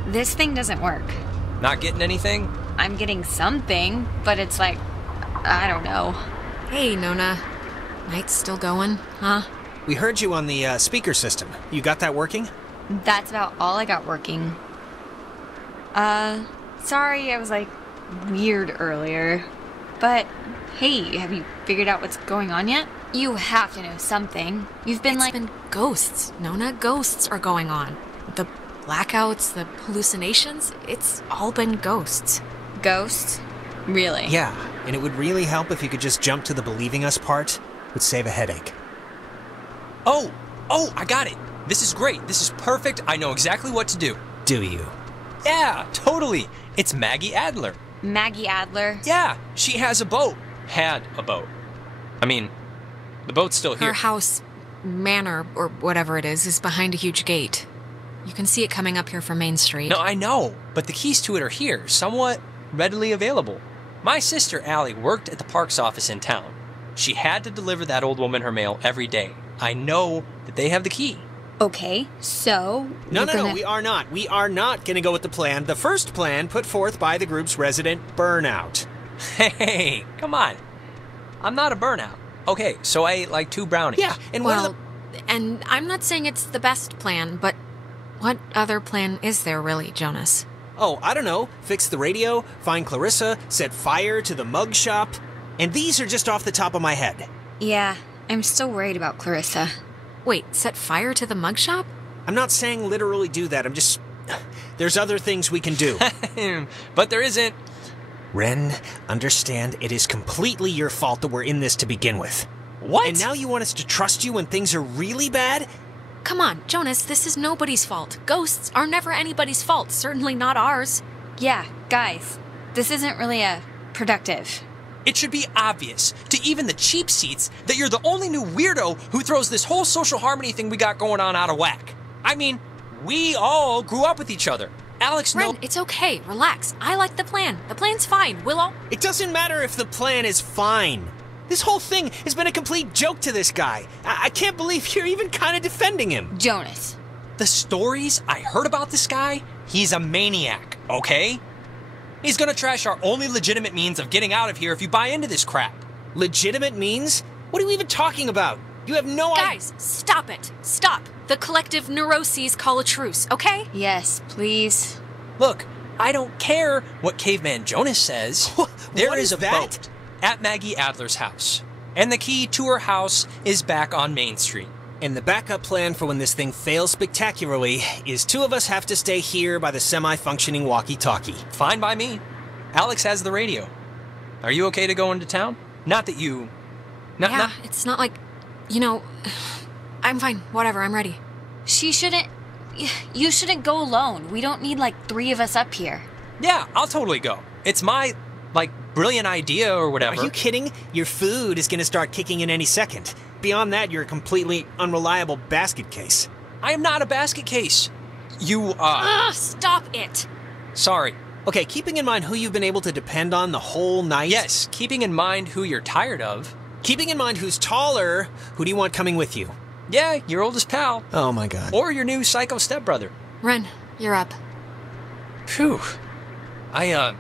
This thing doesn't work. Not getting anything? I'm getting something, but it's like, I don't know. Hey, Nona. Night's still going, huh? We heard you on the speaker system. You got that working? That's about all I got working. Sorry I was like weird earlier. But hey, have you figured out what's going on yet? You have to know something. You've been It's been ghosts, Nona. Ghosts are going on. The blackouts, the hallucinations, it's all been ghosts. Ghosts? Really? Yeah, and it would really help if you could just jump to the believing us part. Would save a headache. Oh, I got it. This is great. This is perfect. I know exactly what to do. Do you? Yeah, totally. It's Maggie Adler. Maggie Adler? Yeah, she has a boat. Had a boat. I mean, the boat's still here. Her house, manor, or whatever it is behind a huge gate. You can see it coming up here from Main Street. No, I know, but the keys to it are here, somewhat readily available. My sister Allie worked at the parks office in town. She had to deliver that old woman her mail every day. I know that they have the key. Okay, so... No, we are not. We are not going to go with the plan. The first plan put forth by the group's resident burnout. Hey, come on. I'm not a burnout. Okay, so I ate like 2 brownies. Yeah, and and I'm not saying it's the best plan, but what other plan is there really, Jonas? Oh, I don't know. Fix the radio, find Clarissa, set fire to the mug shop. And these are just off the top of my head. Yeah, I'm still worried about Clarissa. Wait, set fire to the mug shop? I'm not saying literally do that. I'm just... There's other things we can do. But there isn't. Ren, understand it is completely your fault that we're in this to begin with. What? And now you want us to trust you when things are really bad? Come on, Jonas, this is nobody's fault. Ghosts are never anybody's fault, certainly not ours. Yeah, guys, this isn't really productive. It should be obvious to even the cheap seats that you're the only new weirdo who throws this whole social harmony thing we got going on out of whack. I mean, we all grew up with each other. Alex, Ren, it's okay. Relax. I like the plan. The plan's fine. We'll all... It doesn't matter if the plan is fine. This whole thing has been a complete joke to this guy. I can't believe you're even kind of defending him. Jonas. The stories I heard about this guy, he's a maniac, okay? He's gonna trash our only legitimate means of getting out of here if you buy into this crap. Legitimate means? What are we even talking about? You have no idea. Guys, stop it. Stop. The collective neuroses call a truce, okay? Yes, please. Look, I don't care what Caveman Jonas says. There is a boat at Maggie Adler's house. And the key to her house is back on Main Street. And the backup plan for when this thing fails spectacularly is 2 of us have to stay here by the semi-functioning walkie-talkie. Fine by me. Alex has the radio. Are you okay to go into town? Not that you... it's not like... You know... I'm fine. Whatever, I'm ready. You shouldn't go alone. We don't need like 3 of us up here. Yeah, I'll totally go. It's my, brilliant idea or whatever. Are you kidding? Your food is gonna start kicking in any second. Beyond that, you're a completely unreliable basket case. I am not a basket case. You, Stop it! Sorry. Okay, keeping in mind who you've been able to depend on the whole night. Yes, keeping in mind who you're tired of. Keeping in mind who's taller, who do you want coming with you? Yeah, your oldest pal. Oh my god. Or your new psycho stepbrother. Ren, you're up. Phew. I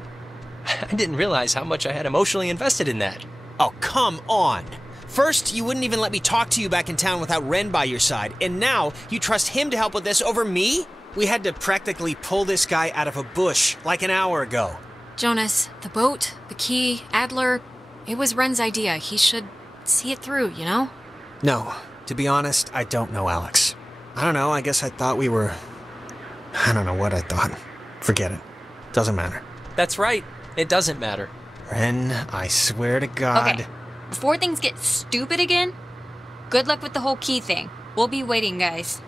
didn't realize how much I had emotionally invested in that. Oh, come on. First, you wouldn't even let me talk to you back in town without Ren by your side, and now you trust him to help with this over me? We had to practically pull this guy out of a bush like an hour ago. Jonas, the boat, the key, Adler, it was Ren's idea. He should see it through, you know? No, to be honest, I don't know, Alex. I don't know, I guess I thought we were... I don't know what I thought. Forget it. Doesn't matter. That's right. It doesn't matter. Ren, I swear to God... Okay, before things get stupid again, good luck with the whole key thing. We'll be waiting, guys.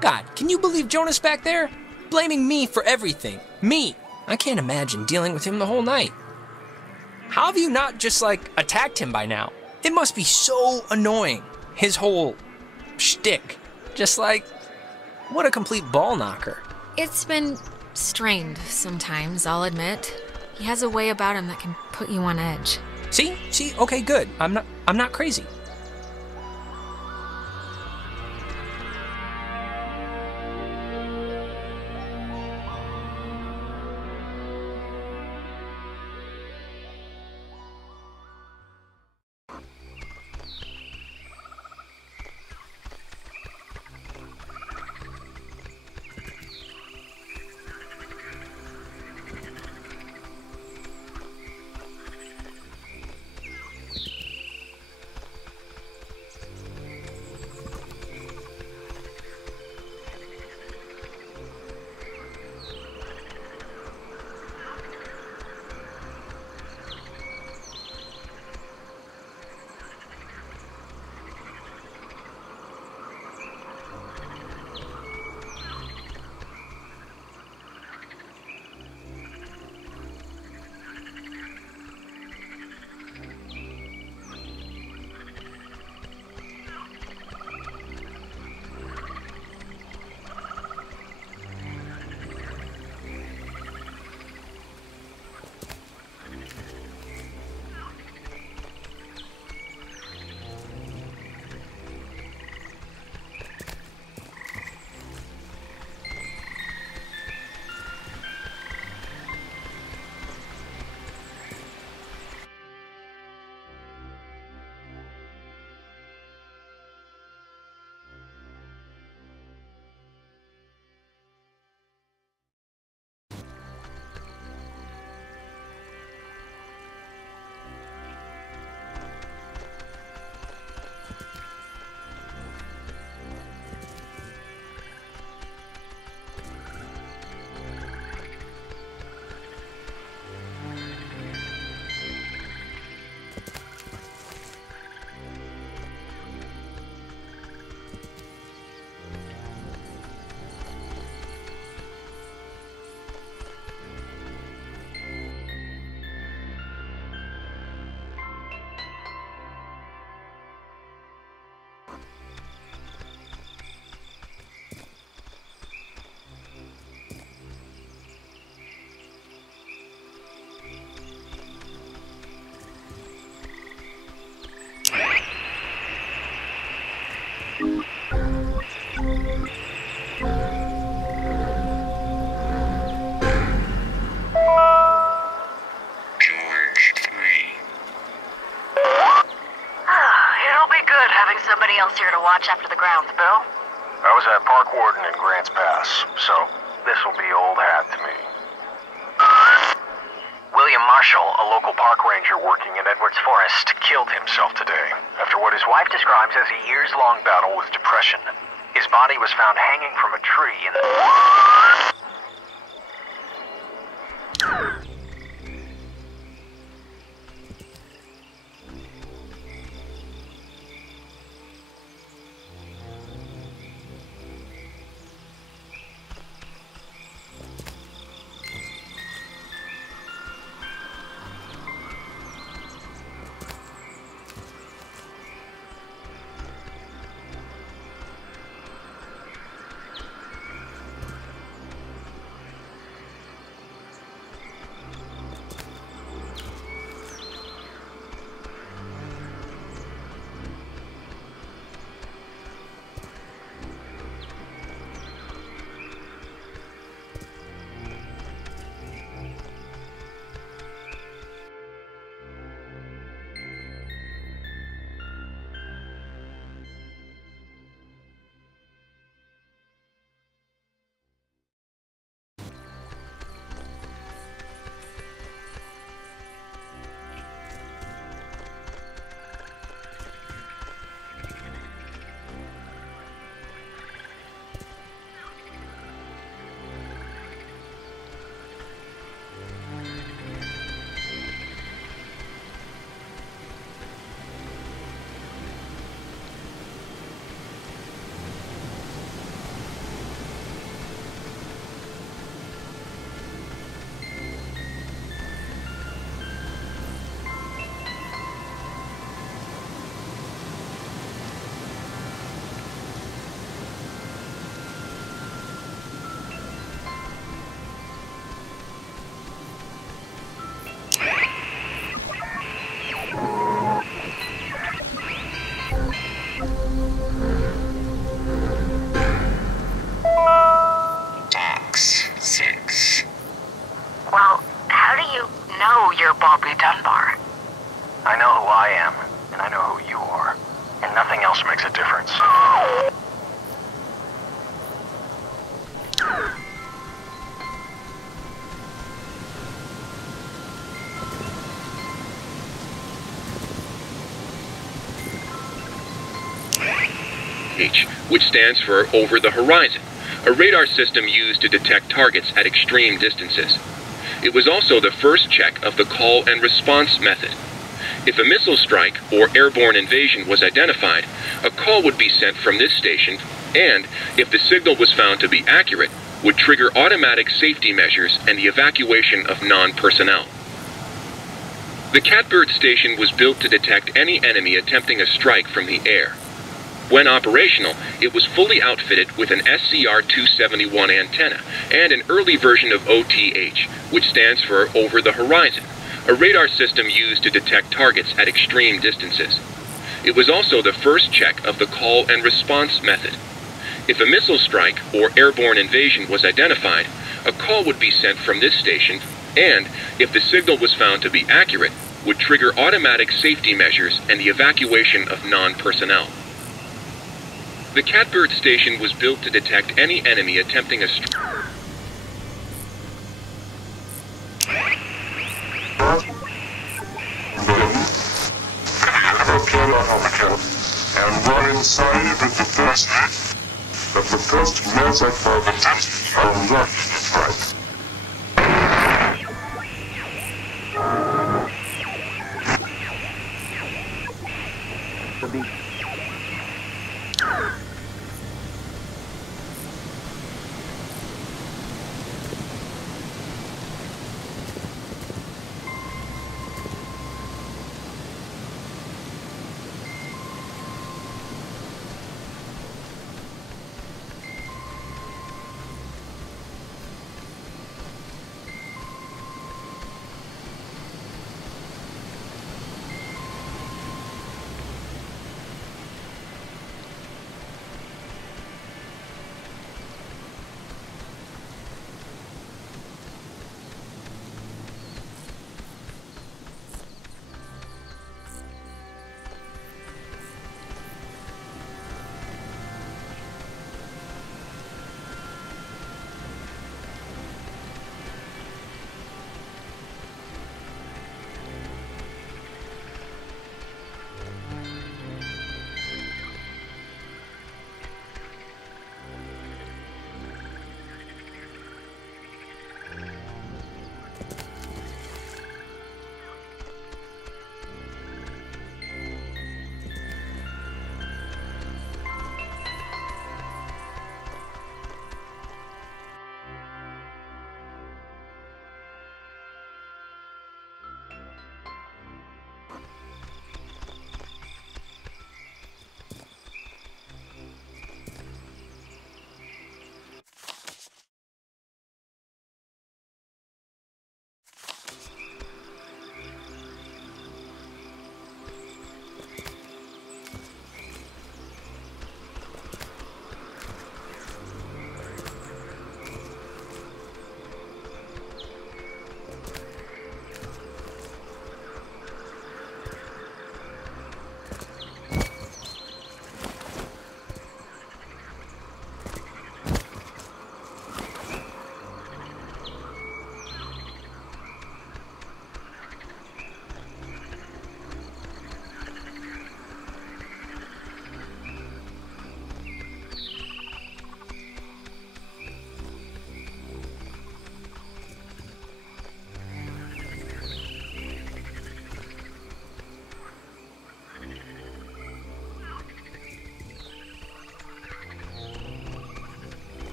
God, can you believe Jonas back there? Blaming me for everything. Me! I can't imagine dealing with him the whole night. How have you not just, like, attacked him by now? It must be so annoying. His whole shtick. Just like, what a complete ball knocker. It's been strained sometimes, I'll admit. He has a way about him that can put you on edge. See, okay, good. I'm not crazy. else here to watch after the grounds, Bill? I was at Park Warden in Grants Pass, so this'll be old hat to me. William Marshall, a local park ranger working in Edwards Forest, killed himself today after what his wife describes as a years-long battle with depression. His body was found hanging from a tree in the... Well, how do you know you're Bobby Dunbar? I know who I am, and I know who you are, and nothing else makes a difference. H, which stands for Over the Horizon, a radar system used to detect targets at extreme distances. It was also the first check of the call and response method. If a missile strike or airborne invasion was identified, a call would be sent from this station, and, if the signal was found to be accurate, would trigger automatic safety measures and the evacuation of non-personnel. The Catbird station was built to detect any enemy attempting a strike from the air. When operational, it was fully outfitted with an SCR-271 antenna and an early version of OTH, which stands for Over the Horizon, a radar system used to detect targets at extreme distances. It was also the first check of the call and response method. If a missile strike or airborne invasion was identified, a call would be sent from this station, and, if the signal was found to be accurate, would trigger automatic safety measures and the evacuation of non-personnel. The Catbird station was built to detect any enemy attempting a strike. And run inside of the first message for the test of right.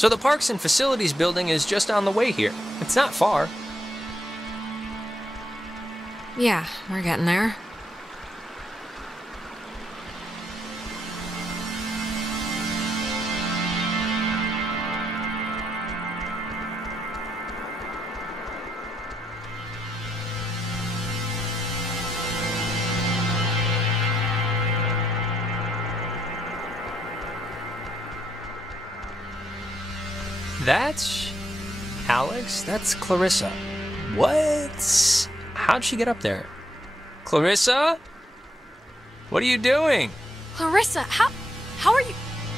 So the Parks and Facilities building is just on the way here. It's not far. Yeah, we're getting there. That's Alex? That's Clarissa. What? How'd she get up there? Clarissa? What are you doing? Clarissa, how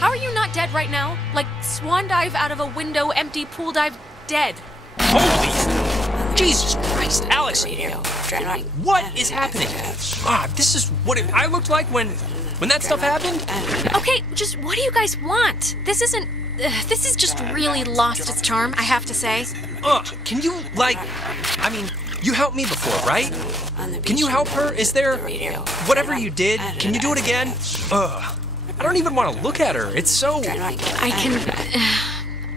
are you not dead right now? Like swan dive out of a window, empty pool dive, dead. Holy Jesus Christ, Alex! What is happening? This is what I looked like when that stuff happened? Okay, just what do you guys want? This is just really lost its charm, I have to say. Can you, you helped me before, right? Can you help her? Is there, whatever you did, can you do it again? I don't even want to look at her. It's so...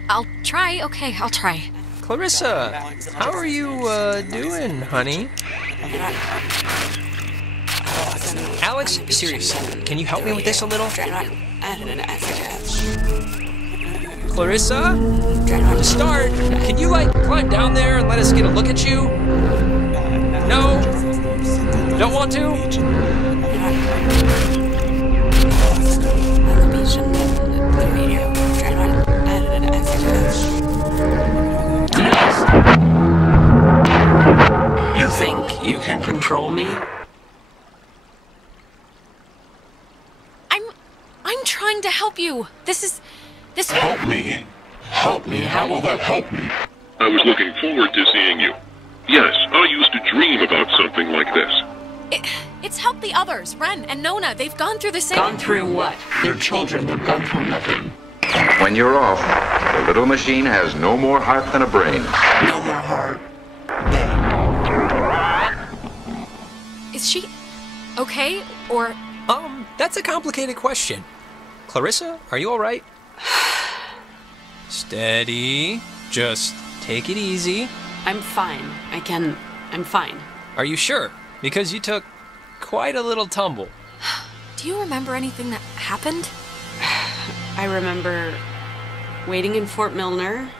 I'll try. Okay, I'll try. Clarissa, how are you, doing, honey? Alex, seriously, can you help me with this a little? Clarissa? To start, can you, climb down there and let us get a look at you? No? Don't want to? You think you can control me? I'm trying to help you. This... Help me. Help me. How will that help me? I was looking forward to seeing you. Yes, I used to dream about something like this. It's helped the others. Ren and Nona, they've gone through the same... Gone through what? They're children. They've gone through nothing. When you're off, the little machine has no more heart than a brain. No more heart. Is she okay, or... That's a complicated question. Clarissa, are you all right? Steady. Just take it easy. I'm fine. I'm fine. Are you sure? Because you took quite a little tumble. Do you remember anything that happened? I remember waiting in Fort Milner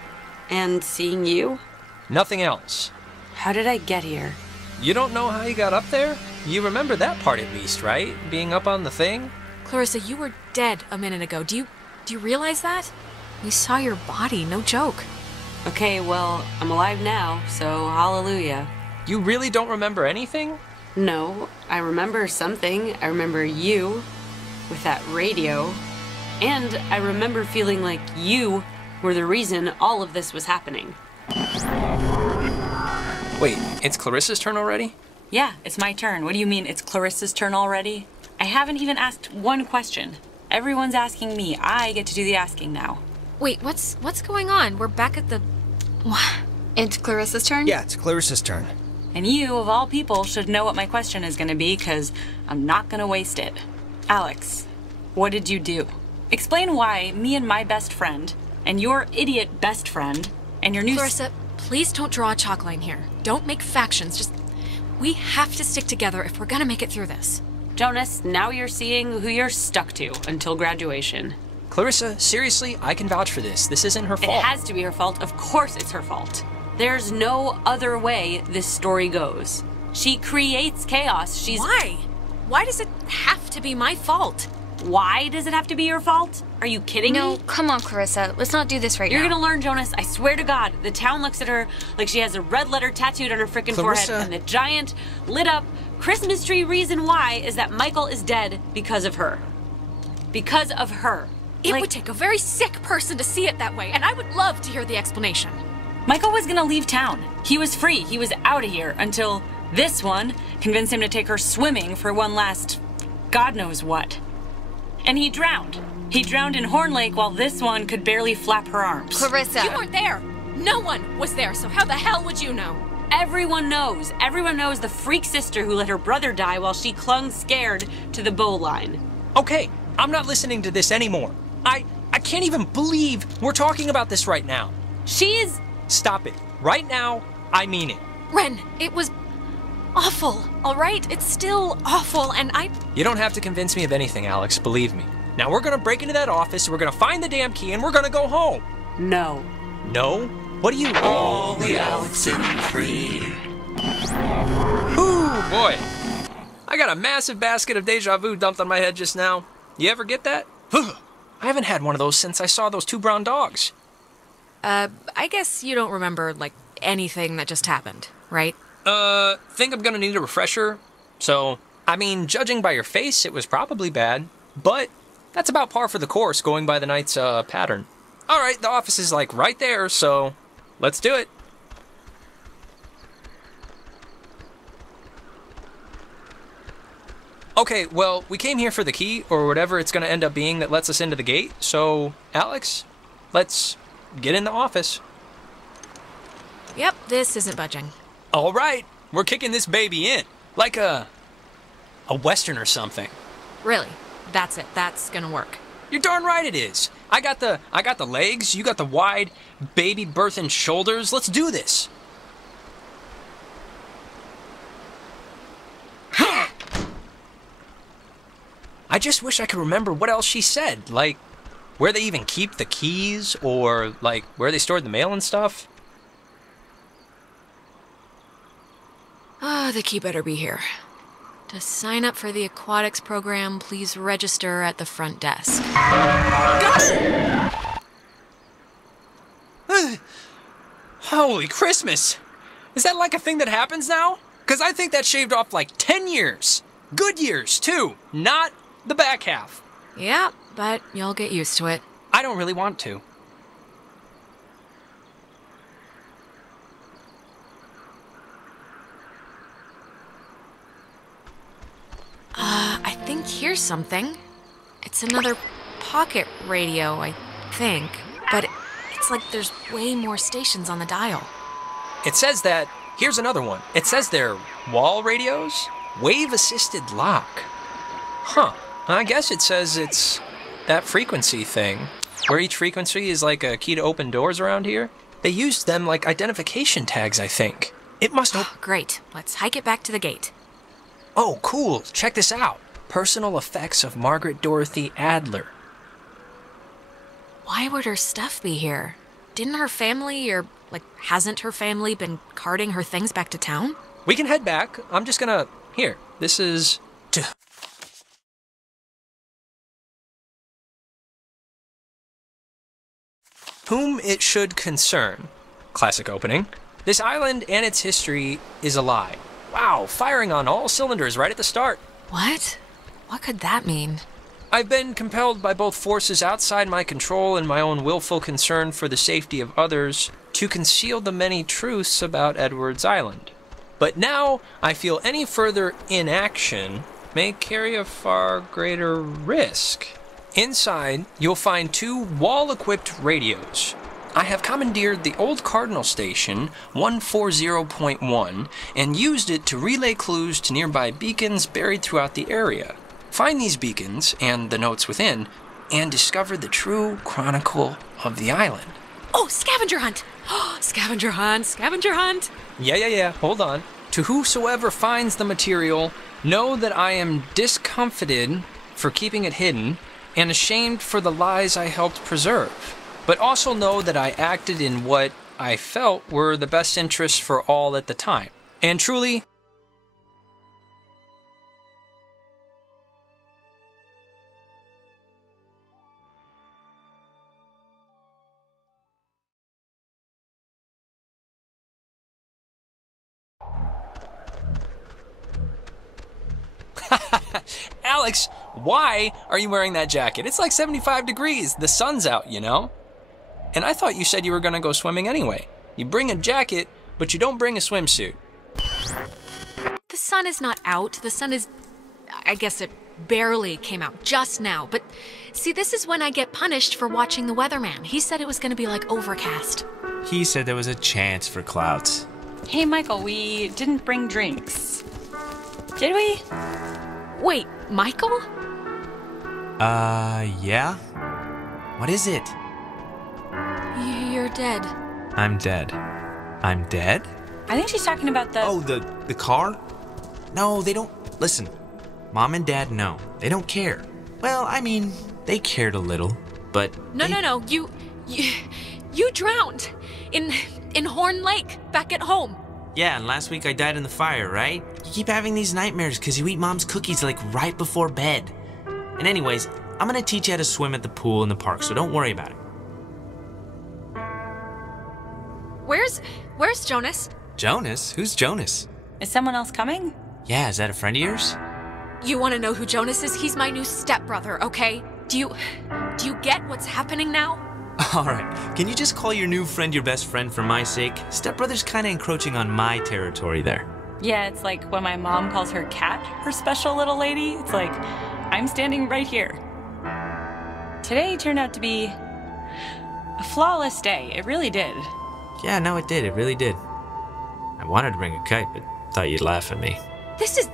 and seeing you. Nothing else. How did I get here? You don't know how you got up there? You remember that part at least, right? Being up on the thing? Clarissa, you were dead a minute ago. Do you realize that? We saw your body, no joke. Okay, well, I'm alive now, so hallelujah. You really don't remember anything? No, I remember something. I remember you with that radio. And I remember feeling like you were the reason all of this was happening. Wait, it's Clarissa's turn already? Yeah, it's my turn. What do you mean it's Clarissa's turn already? I haven't even asked one question. Everyone's asking me. I get to do the asking now. Wait, what's going on? We're back at the... It's Clarissa's turn? Yeah, it's Clarissa's turn. And you, of all people, should know what my question is going to be, because I'm not going to waste it. Alex, what did you do? Explain why me and my best friend, and your idiot best friend, and your new... Clarissa, please don't draw a chalk line here. Don't make factions, just... We have to stick together if we're gonna make it through this. Jonas, now you're seeing who you're stuck to until graduation. Clarissa, seriously, I can vouch for this. This isn't her fault. It has to be her fault. Of course it's her fault. There's no other way this story goes. She creates chaos. Why? Why does it have to be my fault? Why does it have to be your fault? Are you kidding me? No, come on, Clarissa. Let's not do this right You're now. gonna learn, Jonas. I swear to God. The town looks at her like she has a red letter tattooed on her frickin' forehead. And the giant, lit up Christmas tree reason why is that Michael is dead because of her. Because of her. It would take a very sick person to see it that way, and I would love to hear the explanation. Michael was gonna leave town. He was free. He was out of here until this one convinced him to take her swimming for one last God knows what. And he drowned. He drowned in Horn Lake while this one could barely flap her arms. Clarissa. You weren't there. No one was there, so how the hell would you know? Everyone knows. Everyone knows the freak sister who let her brother die while she clung scared to the bow line. Okay, I'm not listening to this anymore. I I can't even believe we're talking about this right now. She's... Stop it. Right now, I mean it. Ren, it was awful, all right? It's still awful, and You don't have to convince me of anything, Alex, believe me. Now we're gonna break into that office, we're gonna find the damn key, and we're gonna go home. No. No? What do you... All the Oxenfree. Ooh, boy. I got a massive basket of deja vu dumped on my head just now. You ever get that? I haven't had one of those since I saw those 2 brown dogs. I guess you don't remember, like, anything that just happened, right? Think I'm gonna need a refresher. So, I mean, judging by your face, it was probably bad. But that's about par for the course, going by the night's, pattern. Alright, the office is, like, right there, so let's do it. Okay, well, we came here for the key, or whatever it's gonna end up being that lets us into the gate. So, Alex, let's get in the office. Yep, this isn't budging. All right, we're kicking this baby in. Like a Western or something. Really, that's it. That's gonna work. You're darn right it is. I got the legs, you got the wide baby birthing shoulders. Let's do this. I just wish I could remember what else she said, like where they even keep the keys, or like where they stored the mail and stuff. The key better be here. To sign up for the aquatics program, please register at the front desk. Holy Christmas! Is that like a thing that happens now? Because I think that shaved off like 10 years. Good years, too. Not the back half. Yeah, but you'll get used to it. I don't really want to. I think here's something. It's another pocket radio, I think. But it's like there's way more stations on the dial. It says that... Here's another one. It says they're wall radios? Wave-assisted lock. Huh. I guess it says it's that frequency thing, where each frequency is like a key to open doors around here. They used them like identification tags, I think. It must... Great. Let's hike it back to the gate. Oh, cool. Check this out. Personal effects of Margaret Dorothy Adler. Why would her stuff be here? Didn't her family, or, like, hasn't her family been carting her things back to town? We can head back. I'm just gonna... Here, this is... Whom it should concern. Classic opening. This island and its history is a lie. Wow, firing on all cylinders right at the start. What? What could that mean? I've been compelled by both forces outside my control and my own willful concern for the safety of others to conceal the many truths about Edwards Island. But now I feel any further inaction may carry a far greater risk. Inside, you'll find 2 wall-equipped radios. I have commandeered the old Cardinal Station 140.1 and used it to relay clues to nearby beacons buried throughout the area. Find these beacons and the notes within, and discover the true chronicle of the island. Oh, scavenger hunt! Scavenger hunt, scavenger hunt! Yeah, hold on. To whosoever finds the material, know that I am discomfited for keeping it hidden, and ashamed for the lies I helped preserve. But also know that I acted in what I felt were the best interests for all at the time. And truly... Alex, why are you wearing that jacket? It's like 75 degrees. The sun's out, you know? And I thought you said you were gonna go swimming anyway. You bring a jacket, but you don't bring a swimsuit. The sun is not out. The sun is... I guess it barely came out just now. But see, this is when I get punished for watching the weatherman. He said it was gonna be like overcast. He said there was a chance for clouds. Hey, Michael, we didn't bring drinks. Did we? Wait, Michael? Yeah? What is it? You're dead. I'm dead. I'm dead? I think she's talking about the... Oh, the car? No, they don't... Listen, Mom and Dad know. They don't care. Well, I mean, they cared a little, but... No. You drowned in Horn Lake, back at home. Yeah, and last week I died in the fire, right? You keep having these nightmares because you eat Mom's cookies like right before bed. And anyways, I'm gonna teach you how to swim at the pool in the park, so don't worry about it. Where's Jonas? Jonas? Who's Jonas? Is someone else coming? Yeah, is that a friend of yours? You want to know who Jonas is? He's my new stepbrother, okay? Do you get what's happening now? Alright, can you just call your new friend your best friend for my sake? Stepbrother's kinda encroaching on my territory there. Yeah, it's like when my mom calls her cat her special little lady. It's like, I'm standing right here. Today turned out to be a flawless day. It really did. Yeah, no, it did. It really did. I wanted to bring a kite, but thought you'd laugh at me. This is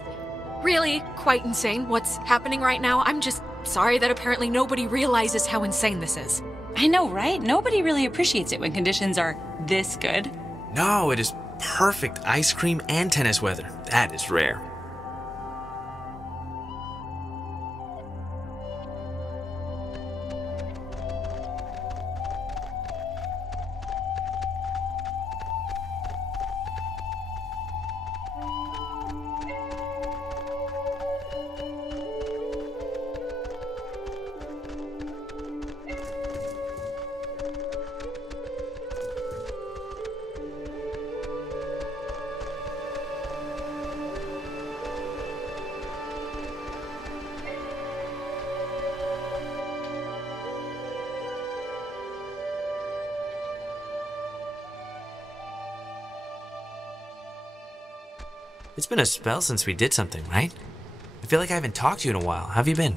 really quite insane, what's happening right now. I'm just sorry that apparently nobody realizes how insane this is. I know, right? Nobody really appreciates it when conditions are this good. No, it is perfect ice cream and tennis weather. That is rare. It's been a spell since we did something, right? I feel like I haven't talked to you in a while. How have you been?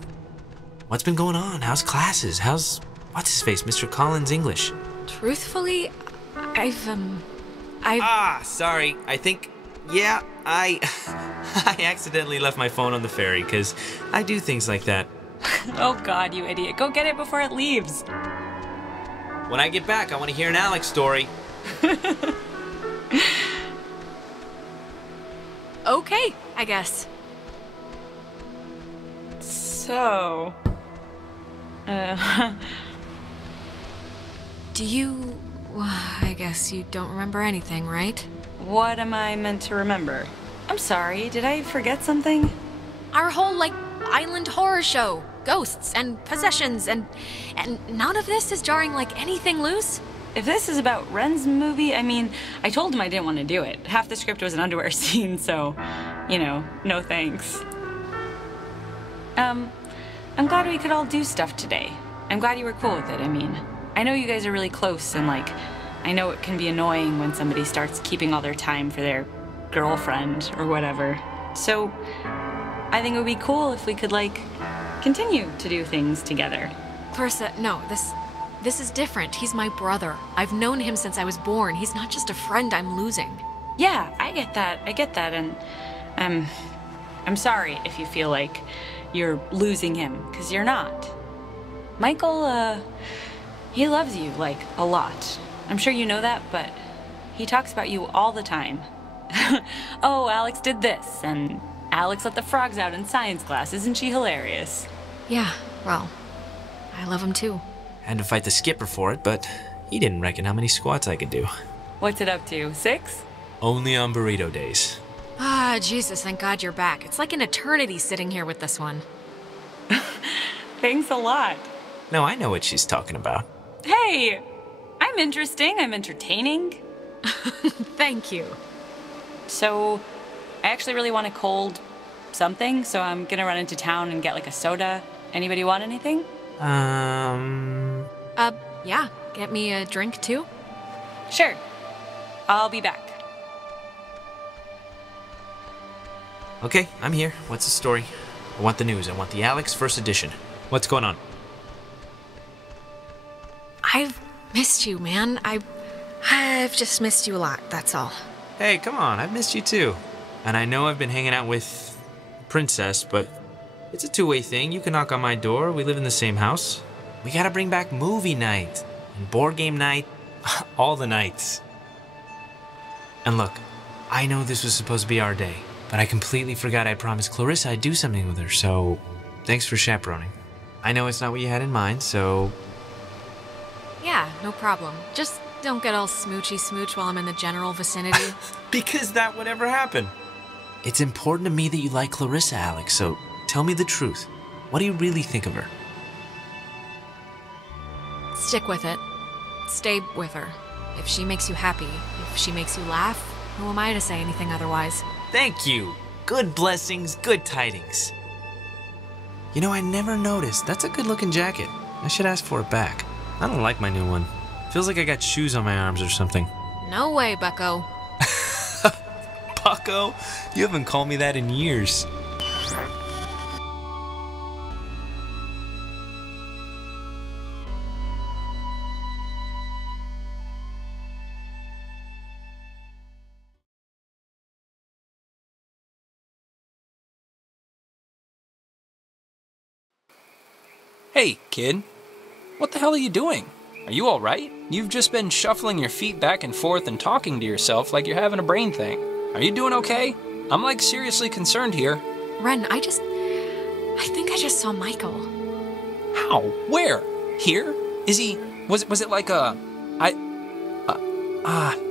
What's been going on? How's classes? How's... what's-his-face, Mr. Collins' English? Truthfully, I've sorry. I think... yeah, I accidentally left my phone on the ferry, because I do things like that. Oh God, you idiot. Go get it before it leaves. When I get back, I want to hear an Alex story. Okay, I guess. So... Do you... I guess you don't remember anything, right? What am I meant to remember? I'm sorry, did I forget something? Our whole, island horror show. Ghosts and possessions and none of this is jarring like anything loose? If this is about Ren's movie, I mean, I told him I didn't want to do it. Half the script was an underwear scene, so, you know, no thanks. I'm glad we could all do stuff today. I'm glad you were cool with it, I mean. I know you guys are really close, and, I know it can be annoying when somebody starts keeping all their time for their girlfriend or whatever. So, I think it would be cool if we could, continue to do things together. Clarissa, no, This is different. He's my brother. I've known him since I was born. He's not just a friend I'm losing. Yeah, I get that, and I'm sorry if you feel like you're losing him, because you're not. Michael, he loves you, a lot. I'm sure you know that, but he talks about you all the time. Oh, Alex did this, and Alex let the frogs out in science class. Isn't she hilarious? Yeah, well, I love him too. Had to fight the skipper for it, but he didn't reckon how many squats I could do. What's it up to, 6? Only on burrito days. Ah, Jesus, thank God you're back. It's like an eternity sitting here with this one. Thanks a lot. No, I know what she's talking about. Hey, I'm interesting, I'm entertaining. Thank you. So, I actually really want a cold something, so I'm gonna run into town and get a soda. Anybody want anything? Yeah. Get me a drink, too? Sure. I'll be back. Okay, I'm here. What's the story? I want the news. I want the Alex first edition. What's going on? I've missed you, man. I've just missed you a lot, that's all. Hey, come on. I've missed you, too. And I know I've been hanging out with Princess, but it's a two-way thing. You can knock on my door. We live in the same house. We gotta bring back movie night and board game night, all the nights. And look, I know this was supposed to be our day, but I completely forgot I promised Clarissa I'd do something with her, so thanks for chaperoning. I know it's not what you had in mind, so... Yeah, no problem. Just don't get all smoochy smooch while I'm in the general vicinity. Because that would ever happen. It's important to me that you like Clarissa, Alex, so tell me the truth. What do you really think of her? Stick with it. Stay with her. If she makes you happy, if she makes you laugh, who am I to say anything otherwise? Thank you. Good blessings, good tidings. You know, I never noticed. That's a good-looking jacket. I should ask for it back. I don't like my new one. Feels like I got shoes on my arms or something. No way, bucko. Bucko? You haven't called me that in years. Hey, kid. What the hell are you doing? Are you alright? You've just been shuffling your feet back and forth and talking to yourself like you're having a brain thing. Are you doing okay? I'm like seriously concerned here. Ren, I think I just saw Michael. How? Where? Here? Is he... Was it like a... I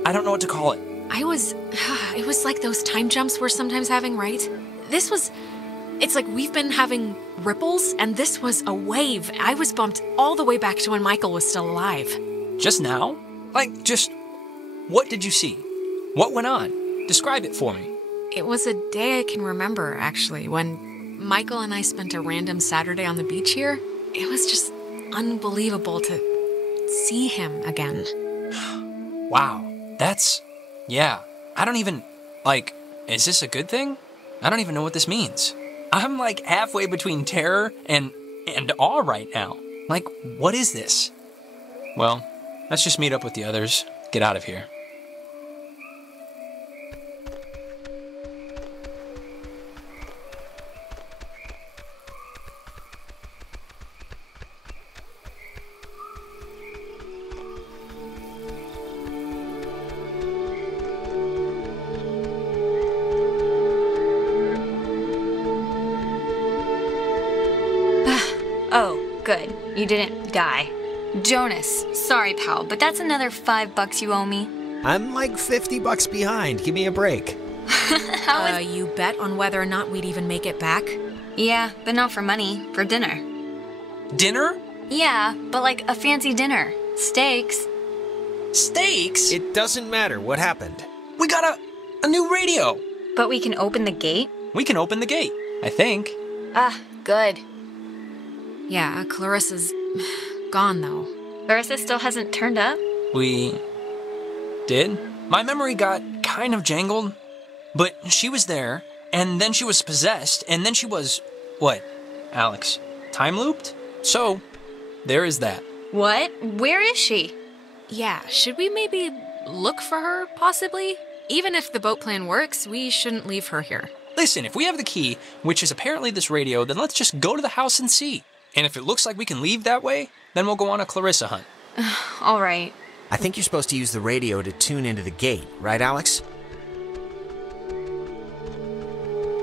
don't know what to call it. It was like those time jumps we're sometimes having, right? It's like we've been having ripples, and this was a wave. I was bumped all the way back to when Michael was still alive. Just now? What did you see? What went on? Describe it for me. It was a day I can remember, actually, when Michael and I spent a random Saturday on the beach here. It was just unbelievable to see him again. Wow. Yeah. I don't even... is this a good thing? I don't even know what this means. I'm like halfway between terror and awe right now. What is this? Well, let's just meet up with the others. Get out of here. Oh, good. You didn't die. Jonas, sorry pal, but that's another $5 you owe me. I'm like $50 behind. Give me a break. You bet on whether or not we'd even make it back? Yeah, but not for money. For dinner. Dinner? Yeah, but like a fancy dinner. Steaks. Steaks? It doesn't matter. What happened? We got a new radio. But we can open the gate? We can open the gate, I think. Ah, good. Yeah, Clarissa's gone, though. Clarissa still hasn't turned up? We did? My memory got kind of jangled, but she was there, and then she was possessed, and then she was... What, Alex? Time looped? So, there is that. What? Where is she? Yeah, should we maybe look for her, possibly? Even if the boat plan works, we shouldn't leave her here. Listen, if we have the key, which is apparently this radio, then let's just go to the house and see. And if it looks like we can leave that way, then we'll go on a Clarissa hunt. All right. I think you're supposed to use the radio to tune into the gate, right, Alex?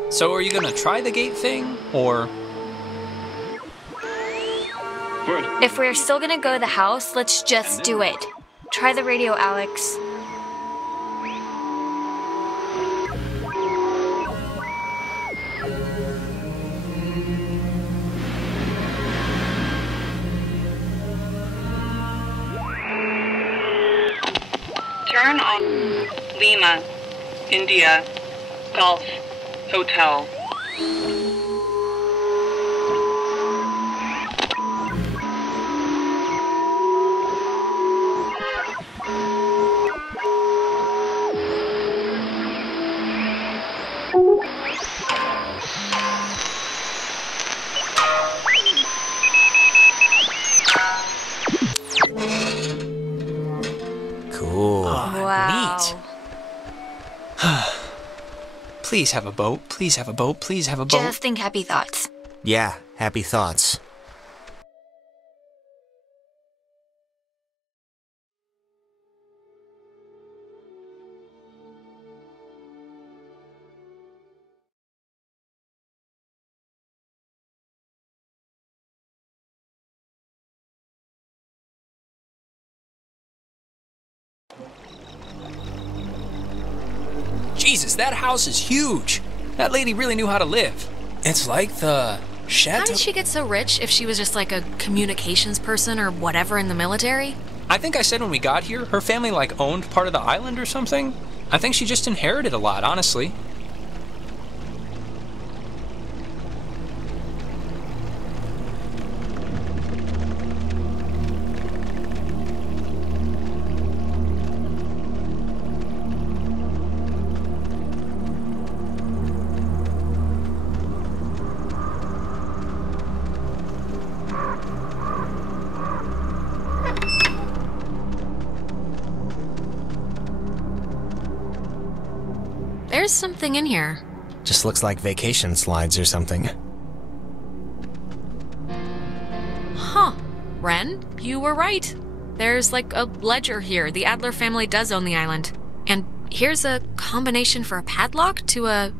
So are you gonna try the gate thing, or...? If we're still gonna go to the house, let's just do it. Try the radio, Alex. Turn on Lima, India, Golf, Hotel. Cool. Wow. Neat. Please have a boat. Please have a boat. Please have a boat. Just think happy thoughts. Yeah, happy thoughts. Jesus, that house is huge. That lady really knew how to live. It's like the chateau. How did she get so rich if she was just like a communications person or whatever in the military? I think I said when we got here, her family like owned part of the island or something. I think she just inherited a lot, honestly. There's something in here. Just looks like vacation slides or something. Huh. Ren, you were right. There's like a ledger here. The Adler family does own the island. And here's a combination for a padlock to a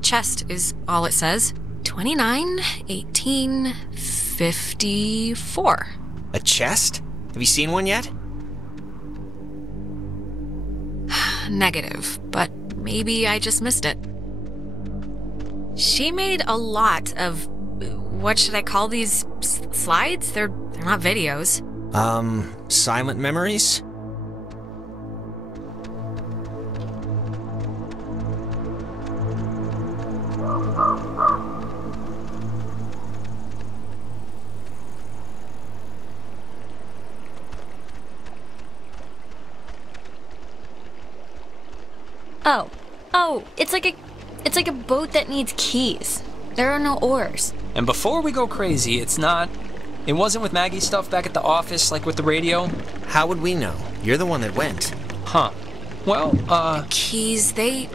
chest is all it says. 29, 18, 54. A chest? Have you seen one yet? Negative, but maybe I just missed it. She made a lot of, what should I call these slides? They're not videos. Silent memories? Oh, it's like a boat that needs keys. There are no oars. And before we go crazy, it wasn't with Maggie's stuff back at the office, like with the radio? How would we know? You're the one that went. Huh. Well, The keys, they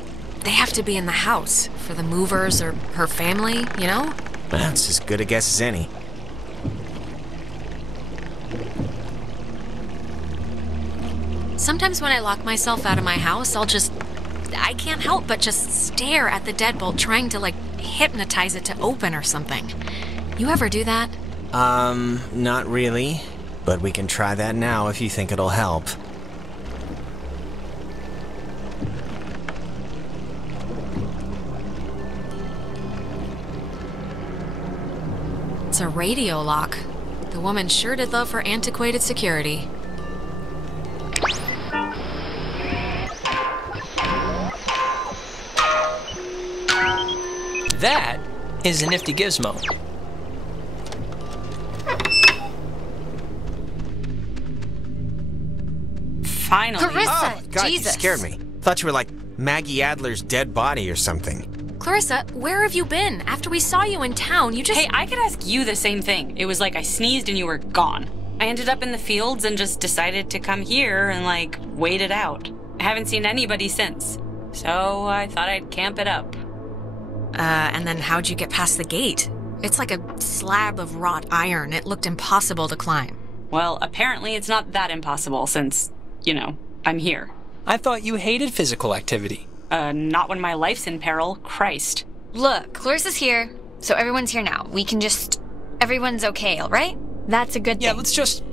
have to be in the house for the movers or her family, you know? That's as good a guess as any. Sometimes when I lock myself out of my house, I can't help but just stare at the deadbolt, trying to, like, hypnotize it to open or something. You ever do that? Not really. But we can try that now if you think it'll help. It's a radio lock. The woman sure did love her antiquated security. that is a nifty gizmo. Finally. Clarissa, oh, God, Jesus. You scared me. Thought you were like Maggie Adler's dead body or something. Clarissa, where have you been? After we saw you in town, you just... Hey, I could ask you the same thing. It was like I sneezed and you were gone. I ended up in the fields and just decided to come here and, like, wait it out. I haven't seen anybody since. So I thought I'd camp it up. And then how'd you get past the gate? It's like a slab of wrought iron. It looked impossible to climb. Well, apparently it's not that impossible since, you know, I'm here. I thought you hated physical activity. Not when my life's in peril. Christ. Look, Clarissa's here, so everyone's here now. We can just... Everyone's okay, all right? That's a good thing. Yeah, let's just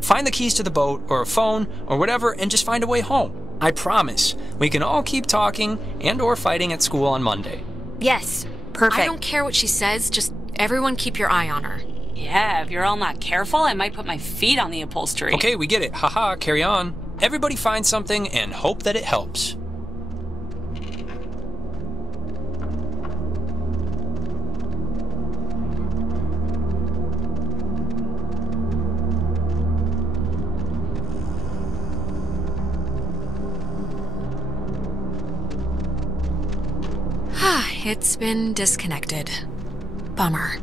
find the keys to the boat or a phone or whatever and just find a way home. I promise. We can all keep talking and or fighting at school on Monday. Yes, perfect. I don't care what she says, just everyone keep your eye on her. Yeah, if you're all not careful, I might put my feet on the upholstery. Okay, we get it. Haha, carry on. Everybody find something and hope that it helps. It's been disconnected. Bummer.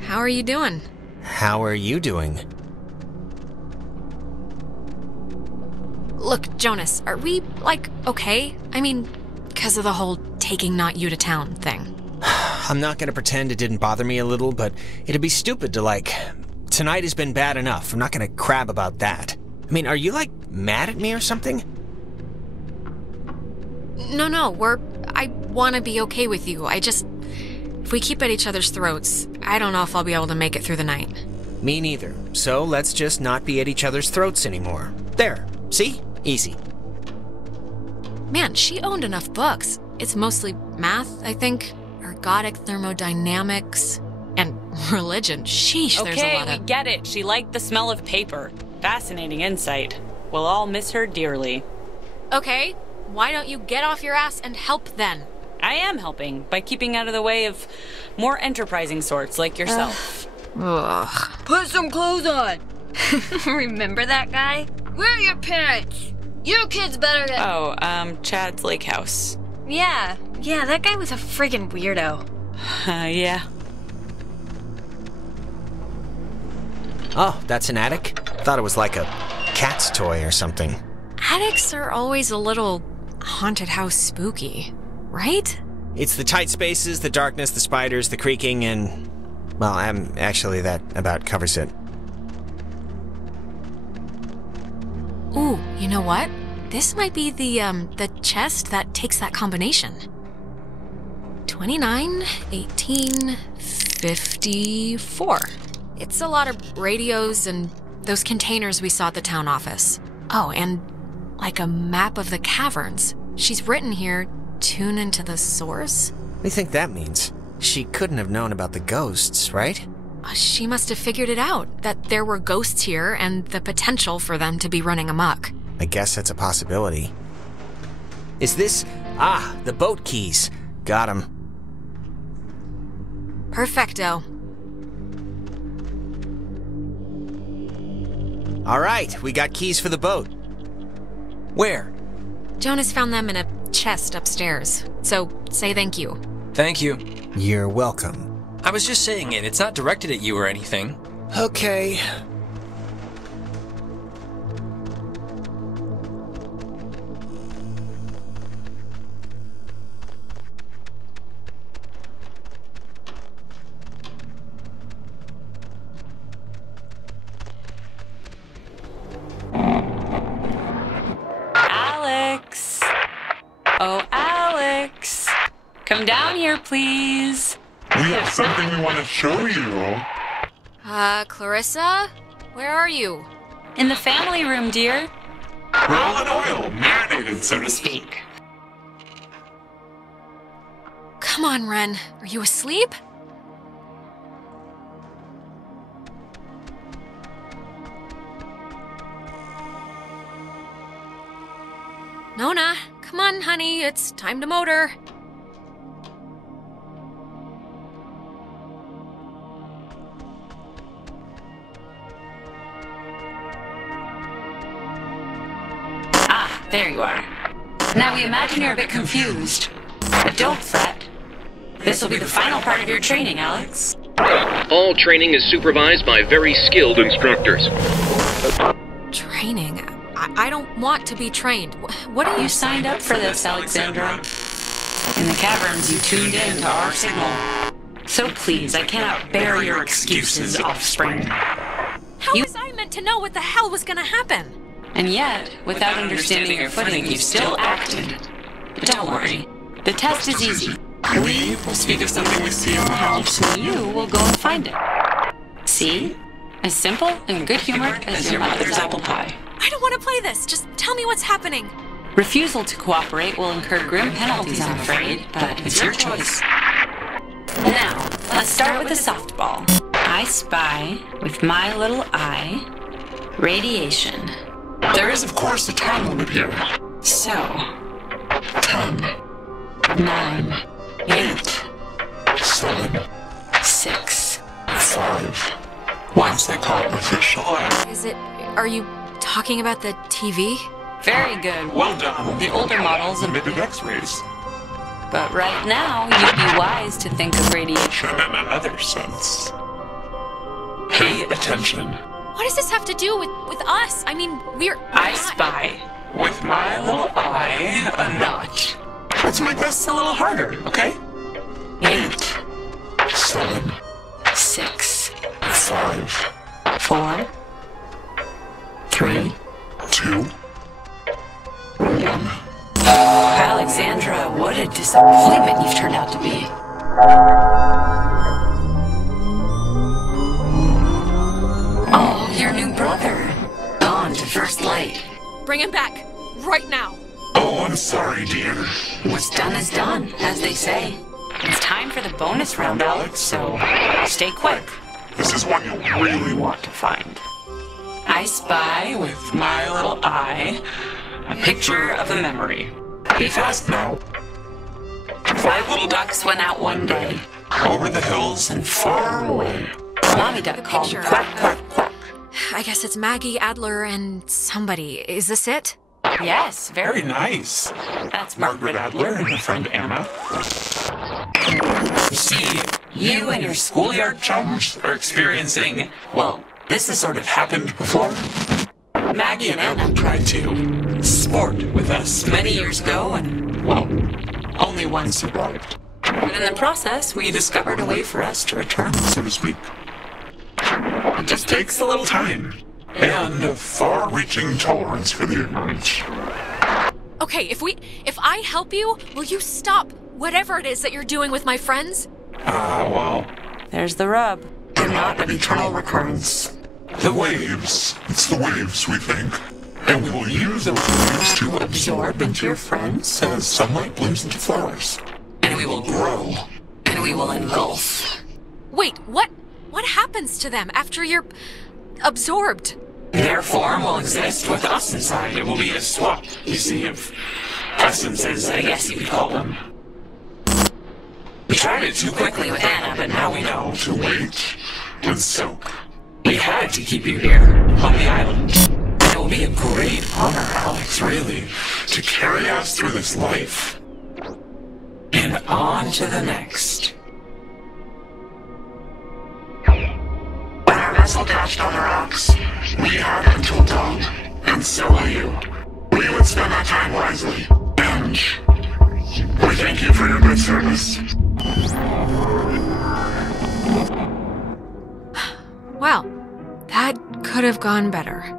How are you doing? How are you doing? Look, Jonas, are we, like, okay? I mean, because of the whole taking not you to town thing. I'm not gonna pretend it didn't bother me a little, but it'd be stupid to, like... Tonight has been bad enough. I'm not gonna crab about that. I mean, are you, like, mad at me or something? No, I want to be okay with you. If we keep at each other's throats, I don't know if I'll be able to make it through the night. Me neither. So let's just not be at each other's throats anymore. There. See? Easy. Man, she owned enough books. It's mostly math, I think. Ergodic thermodynamics. And religion. Sheesh, there's a lot of... Okay, we get it. She liked the smell of paper. Fascinating insight. We'll all miss her dearly. Okay, why don't you get off your ass and help then? I am helping by keeping out of the way of more enterprising sorts like yourself. Ugh. Put some clothes on. Remember that guy? Where are your parents? Your kids better get... Oh, Chad's Lake House. Yeah, that guy was a friggin' weirdo. Yeah. Oh, that's an attic? Thought it was like a cat's toy or something. Attics are always a little haunted house spooky, right? It's the tight spaces, the darkness, the spiders, the creaking, and... well, actually, that about covers it. Ooh, you know what? This might be the chest that takes that combination. 29, 18, 54. It's a lot of radios and those containers we saw at the town office. Oh, and like a map of the caverns. She's written here, tune into the source? What do you think that means? She couldn't have known about the ghosts, right? She must have figured it out, that there were ghosts here and the potential for them to be running amok. I guess that's a possibility. Is this... ah, the boat keys. Got 'em. Perfecto. All right, we got keys for the boat. Where? Jonas found them in a chest upstairs, so say thank you. Thank you. You're welcome. I was just saying it. It's not directed at you or anything. Okay. Alex! Oh, Alex! Come down here, please. We have something we want to show you. Clarissa? Where are you? In the family room, dear. We're all in oil, marinated, so to speak. Come on, Ren. Are you asleep? Nona, come on, honey. It's time to motor. There you are. Now we imagine you're a bit confused. But don't fret. This will be the final part of your training, Alex. All training is supervised by very skilled instructors. Training? I don't want to be trained. What are You signed up for this, Alexandra. In the caverns, you tuned in to our signal. So please, I cannot bear your excuses, offspring. How was I meant to know what the hell was gonna happen? And yet, without understanding your footing, you still acted. But don't worry. The test is easy. We will speak of something we see in the house. And you will go and find it. See? As simple and good-humored as your mother's apple pie. I don't want to play this. Just tell me what's happening. Refusal to cooperate will incur grim penalties, I'm afraid, but it's your choice. Now, let's start with the softball. I spy, with my little eye, radiation. There is, of course, a time limit here. So, 10, 9, 8, 7, 6, 5. Once they call it official. Is it... are you talking about the TV? Very good. Well done. The older models emitted X-rays. But right now, you'd be wise to think of radiation in another sense. Pay attention. What does this have to do with us? I mean, we're I not... spy. With my little eye, a notch. Let's make this a little harder, okay? 8, 7, 6, 5, 4, 3, 2, 1. Alexandra, what a disappointment you've turned out to be. Oh, your new brother. Gone to first light. Bring him back. Right now. Oh, Oh, I'm sorry, dear. What's done is done, as they say. It's time for the bonus round, Alex, so stay quick. This is one you'll really want to find. I spy with my little eye a picture of a memory. Be fast now. 5 little ducks went out one day. Over the hills and far away. Mommy duck called quack, quack, quack. I guess it's Maggie, Adler, and somebody. Is this it? Yes, Very nice. That's Margaret Adler and her friend Anna. See, you and your schoolyard chums are experiencing, well, this has sort of happened before. Maggie and Anna tried to sport with us many years ago, and, well, only one survived. But in the process, we discovered a way for us to return, So to speak. It just takes a little time. And a far-reaching tolerance for the ignorant. Okay, if I help you, will you stop whatever it is that you're doing with my friends? Well, There's the rub. they're not an eternal recurrence. The waves. It's the waves, we think. And we will use those waves to absorb into your friends as sunlight blooms into flowers. And we will grow. And we will engulf. Wait, what happens to them after you're absorbed? Their form will exist with us inside. It will be a swap, you see, of essences, I guess you could call them. We tried it too quickly with Anna, but now we know to wait and soak. We had to keep you here, on the island. It will be a great honor, Alex, really, to carry us through this life. And on to the next. When our vessel touched on the rocks, we had until dawn, and so will you. We would spend that time wisely, and we thank you for your good service. Well, that could have gone better.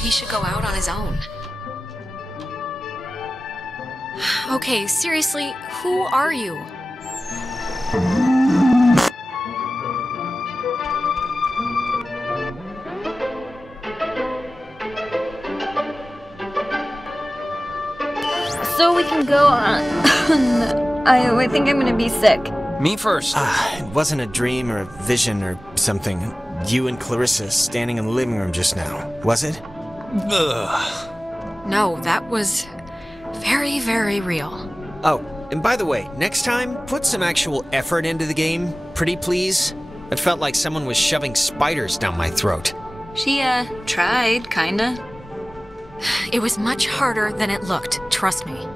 He should go out on his own. Okay, seriously, who are you? So we can go on. I think I'm gonna be sick. Me first. It wasn't a dream or a vision or something. You and Clarissa standing in the living room just now, was it? Ugh. No, that was very, very real. Oh, and by the way, next time, put some actual effort into the game, pretty please. It felt like someone was shoving spiders down my throat. She, tried, kinda. It was much harder than it looked, trust me.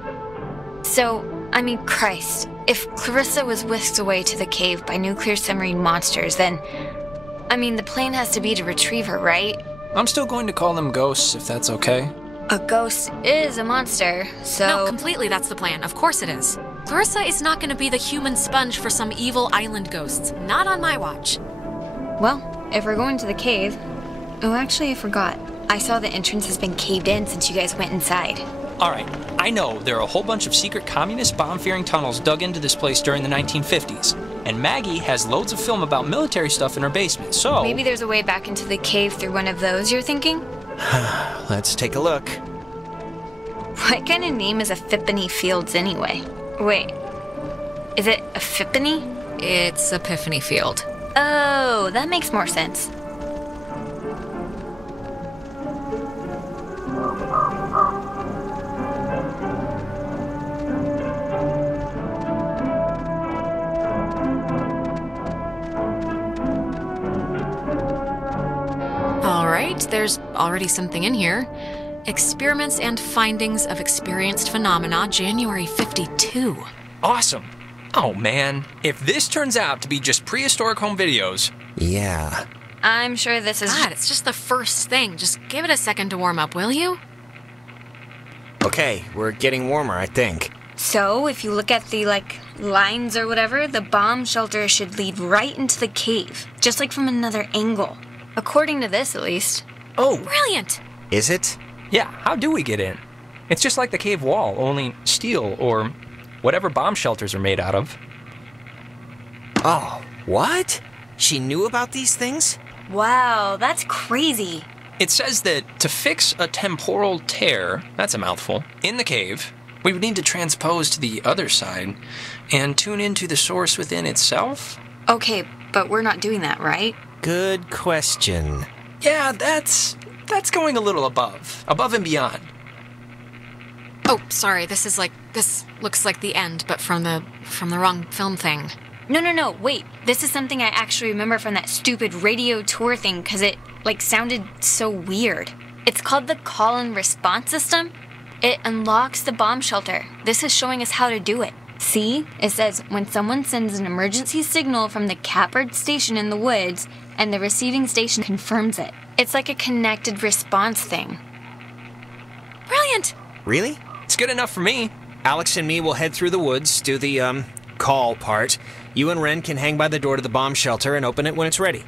So, I mean, Christ, if Clarissa was whisked away to the cave by nuclear submarine monsters, then... I mean, the plan has to be to retrieve her, right? I'm still going to call them ghosts, if that's okay. A ghost is a monster, so... No, completely that's the plan. Of course it is. Clarissa is not going to be the human sponge for some evil island ghosts. Not on my watch. Well, if we're going to the cave... Oh, actually, I forgot. I saw the entrance has been caved in since you guys went inside. Alright, I know there are a whole bunch of secret communist bomb-fearing tunnels dug into this place during the 1950s. And Maggie has loads of film about military stuff in her basement, so... Maybe there's a way back into the cave through one of those, you're thinking? Let's take a look. What kind of name is a Phippany Fields anyway? Wait. Is it Epiphany? It's Epiphany Field. Oh, that makes more sense. All right, there's already something in here. Experiments and Findings of Experienced Phenomena, January 52. Awesome. Oh man, if this turns out to be just prehistoric home videos... Yeah. I'm sure this is... God, it's just the first thing. Just give it a second to warm up, will you? Okay, we're getting warmer, I think. So, if you look at the, lines or whatever, the bomb shelter should lead right into the cave. Just like from another angle. According to this, at least. Oh! Brilliant! Is it? Yeah, how do we get in? It's just like the cave wall, only steel or whatever bomb shelters are made out of. Oh, what? She knew about these things? Wow, that's crazy. It says that to fix a temporal tear, that's a mouthful, in the cave, we would need to transpose to the other side and tune into the source within itself? Okay, but we're not doing that, right? Good question. Yeah, that's going a little above and beyond. Oh, sorry, this looks like the end, but from the wrong film thing. No, wait. This is something I actually remember from that stupid radio tour thing, because it, sounded so weird. It's called the call and response system. It unlocks the bomb shelter. This is showing us how to do it. See? It says, when someone sends an emergency signal from the Cappard station in the woods, and the receiving station confirms it. It's like a connected response thing. Brilliant! Really? It's good enough for me. Alex and me will head through the woods, do the, call part. You and Ren can hang by the door to the bomb shelter and open it when it's ready.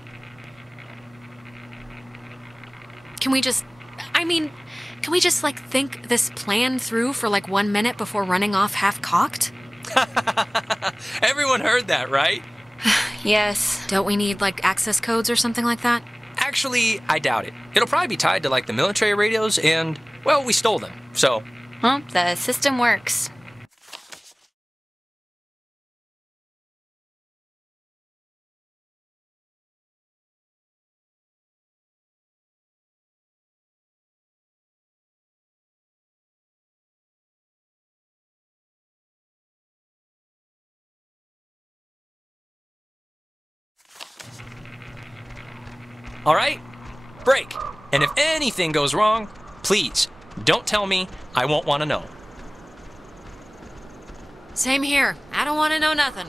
Can we just think this plan through for 1 minute before running off half-cocked? Everyone heard that, right? Yes. Don't we need, access codes or something like that? Actually, I doubt it. It'll probably be tied to, the military radios and, well, we stole them, so... Well, the system works. All right, break. And if anything goes wrong, please, don't tell me. I won't want to know. Same here. I don't want to know nothing.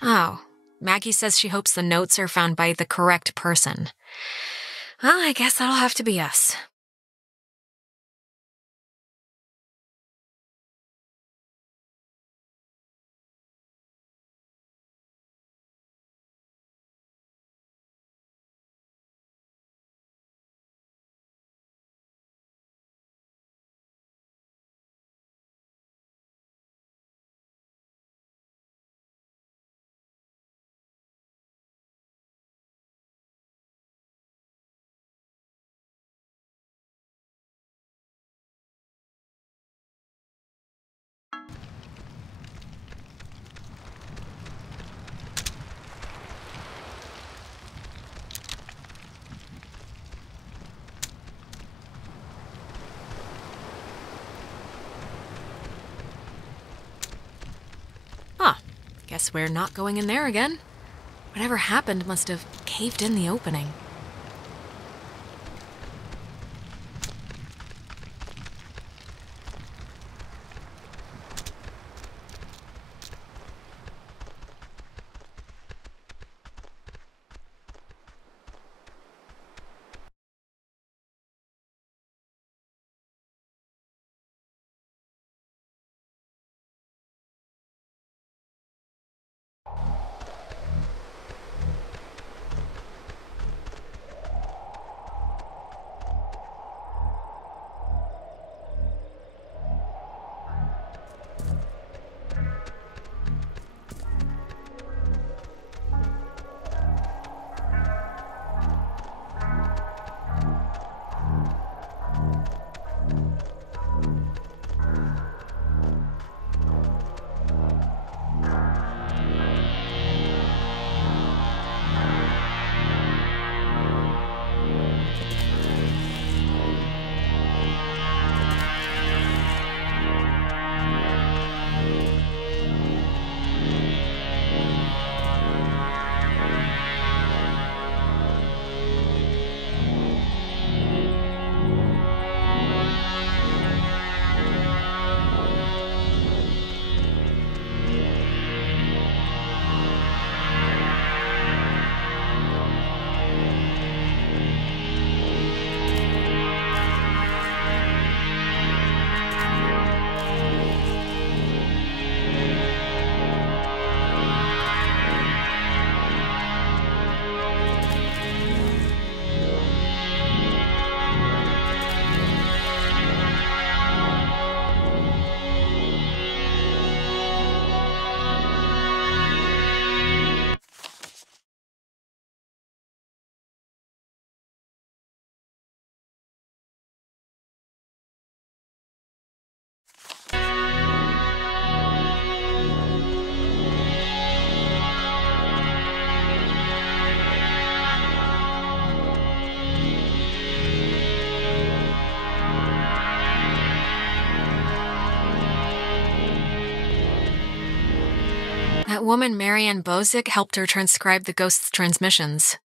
Oh, Maggie says she hopes the notes are found by the correct person. Well, I guess that'll have to be us. Guess we're not going in there again. Whatever happened must have caved in the opening. That woman, Marianne Bozick, helped her transcribe the ghost's transmissions.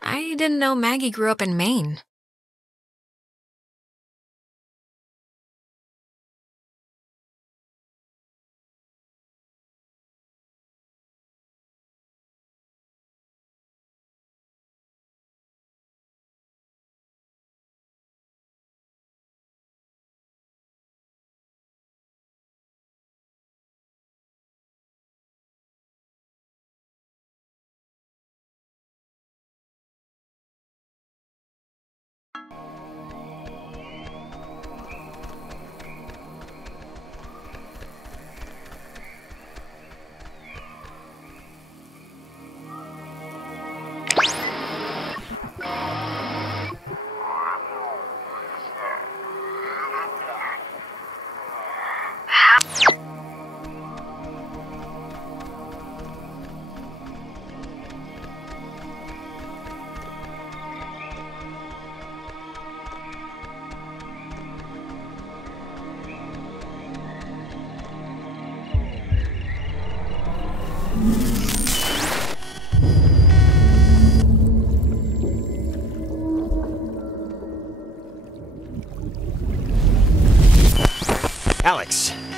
I didn't know Maggie grew up in Maine.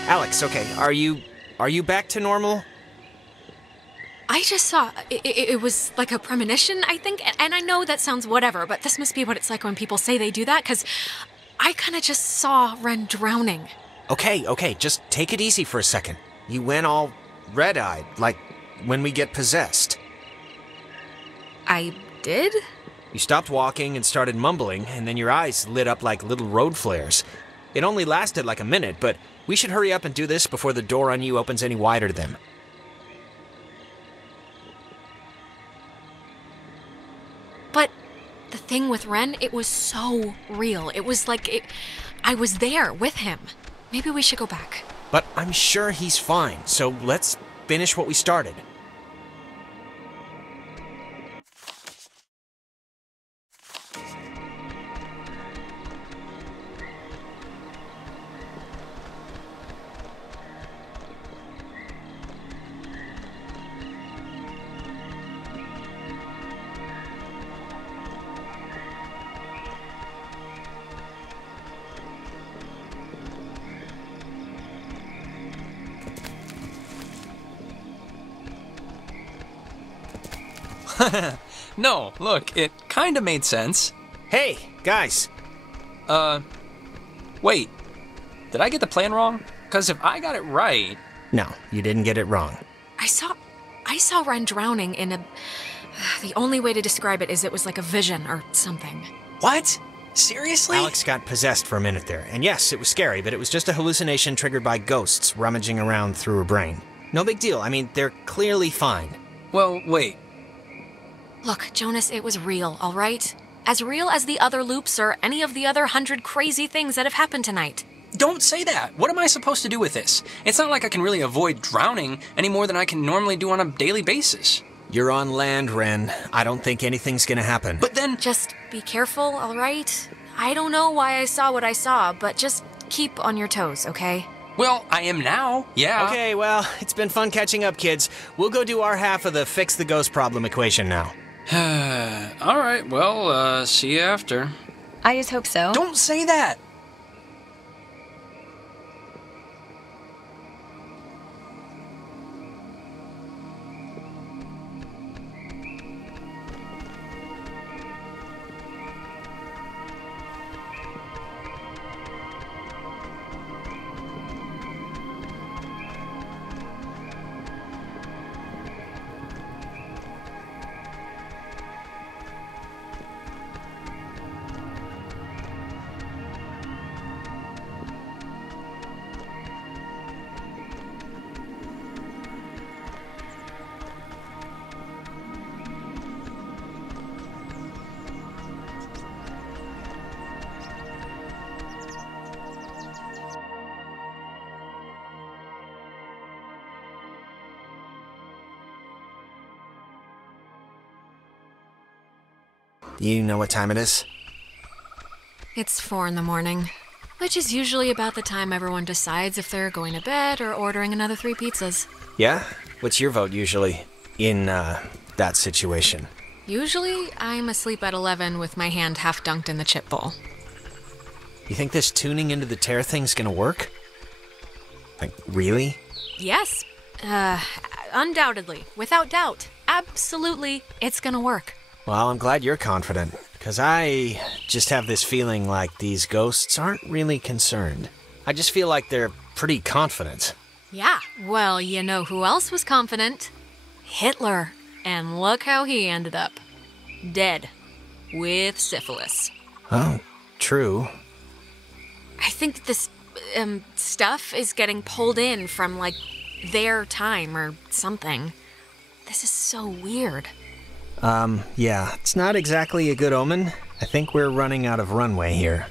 Alex, okay, are you back to normal? I just saw, it was like a premonition, I think, and I know that sounds whatever, but this must be what it's like when people say they do that, because I kind of just saw Ren drowning. Okay, just take it easy for a second. You went all red-eyed, like when we get possessed. I did? You stopped walking and started mumbling, and then your eyes lit up like little road flares. It only lasted like a minute, but we should hurry up and do this before the door on you opens any wider to them. But the thing with Ren, it was so real. It was like I was there with him. Maybe we should go back. But I'm sure he's fine, so let's finish what we started. No, look, it kinda made sense. Hey, guys. Wait. Did I get the plan wrong? Because if I got it right... No, you didn't get it wrong. I saw Ren drowning in a... The only way to describe it is it was like a vision or something. What? Seriously? Alex got possessed for a minute there. And yes, it was scary, but it was just a hallucination triggered by ghosts rummaging around through her brain. No big deal. I mean, they're clearly fine. Well, wait. Look, Jonas, it was real, all right? As real as the other loops or any of the other 100 crazy things that have happened tonight. Don't say that. What am I supposed to do with this? It's not like I can really avoid drowning any more than I can normally do on a daily basis. You're on land, Ren. I don't think anything's gonna happen. But then... Just be careful, all right? I don't know why I saw what I saw, but just keep on your toes, okay? Well, I am now, yeah. Okay, well, it's been fun catching up, kids. We'll go do our half of the fix the ghost problem equation now. Alright, well, see you after. I just hope so. Don't say that! You know what time it is? It's 4 in the morning, which is usually about the time everyone decides if they're going to bed or ordering another 3 pizzas. Yeah? What's your vote usually in, that situation? Usually, I'm asleep at 11 with my hand half dunked in the chip bowl. You think this tuning into the tear thing's gonna work? Like, really? Yes. Undoubtedly. Without doubt. Absolutely, it's gonna work. Well, I'm glad you're confident, because I just have this feeling like these ghosts aren't really concerned. I just feel like they're pretty confident. Yeah, well, you know who else was confident? Hitler. And look how he ended up. Dead. With syphilis. Oh, true. I think this, stuff is getting pulled in from, like, their time or something. This is so weird. Yeah, it's not exactly a good omen. I think we're running out of runway here.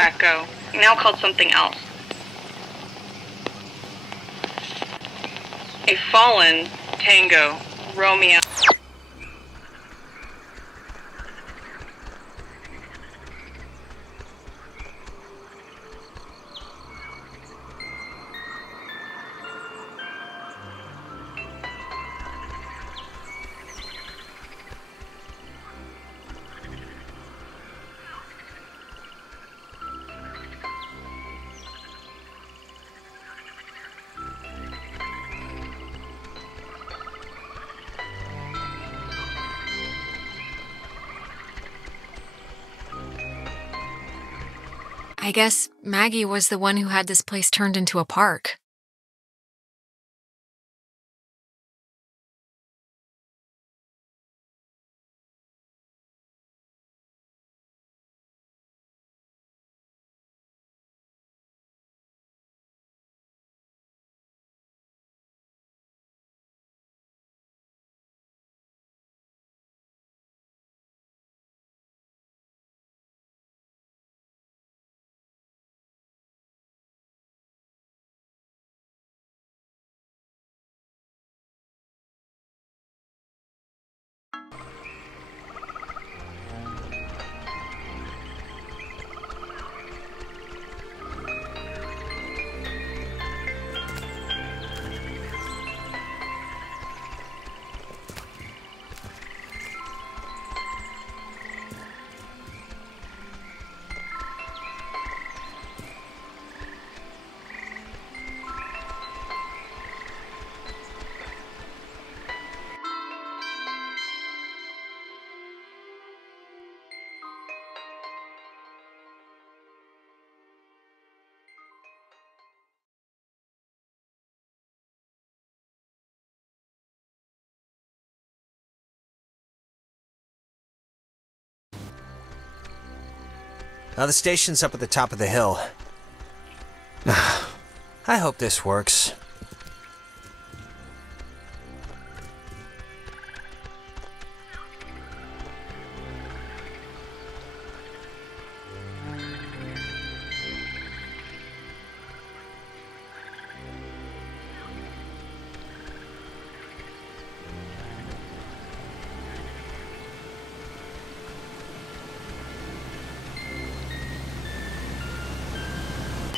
Echo. Now called something else. A fallen Tango Romeo. I guess Maggie was the one who had this place turned into a park. Now the station's up at the top of the hill. I hope this works.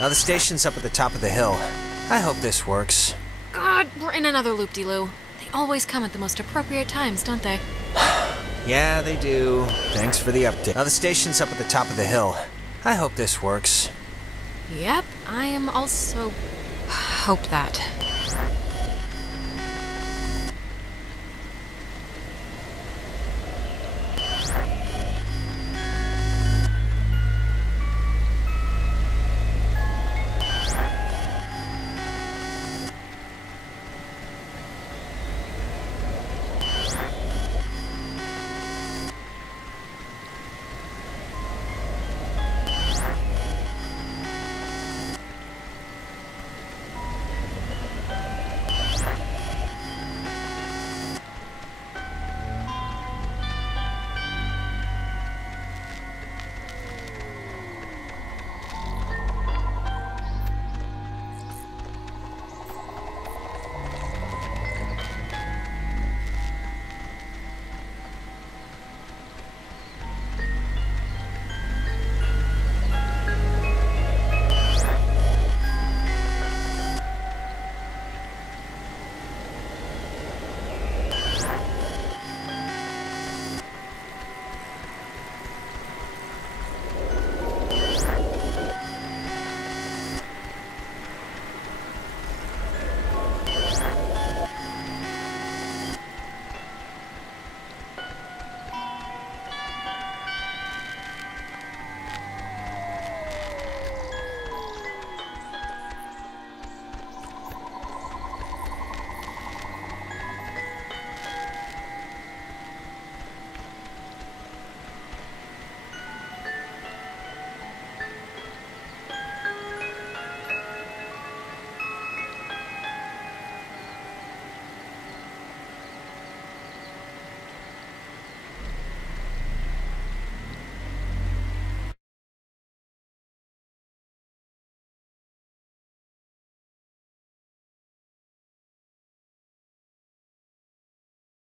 Now the station's up at the top of the hill. I hope this works. God, we're in another loop-de-loo. They always come at the most appropriate times, don't they? Yeah, they do. Thanks for the update. Now the station's up at the top of the hill. I hope this works. Yep, I am also... hope that.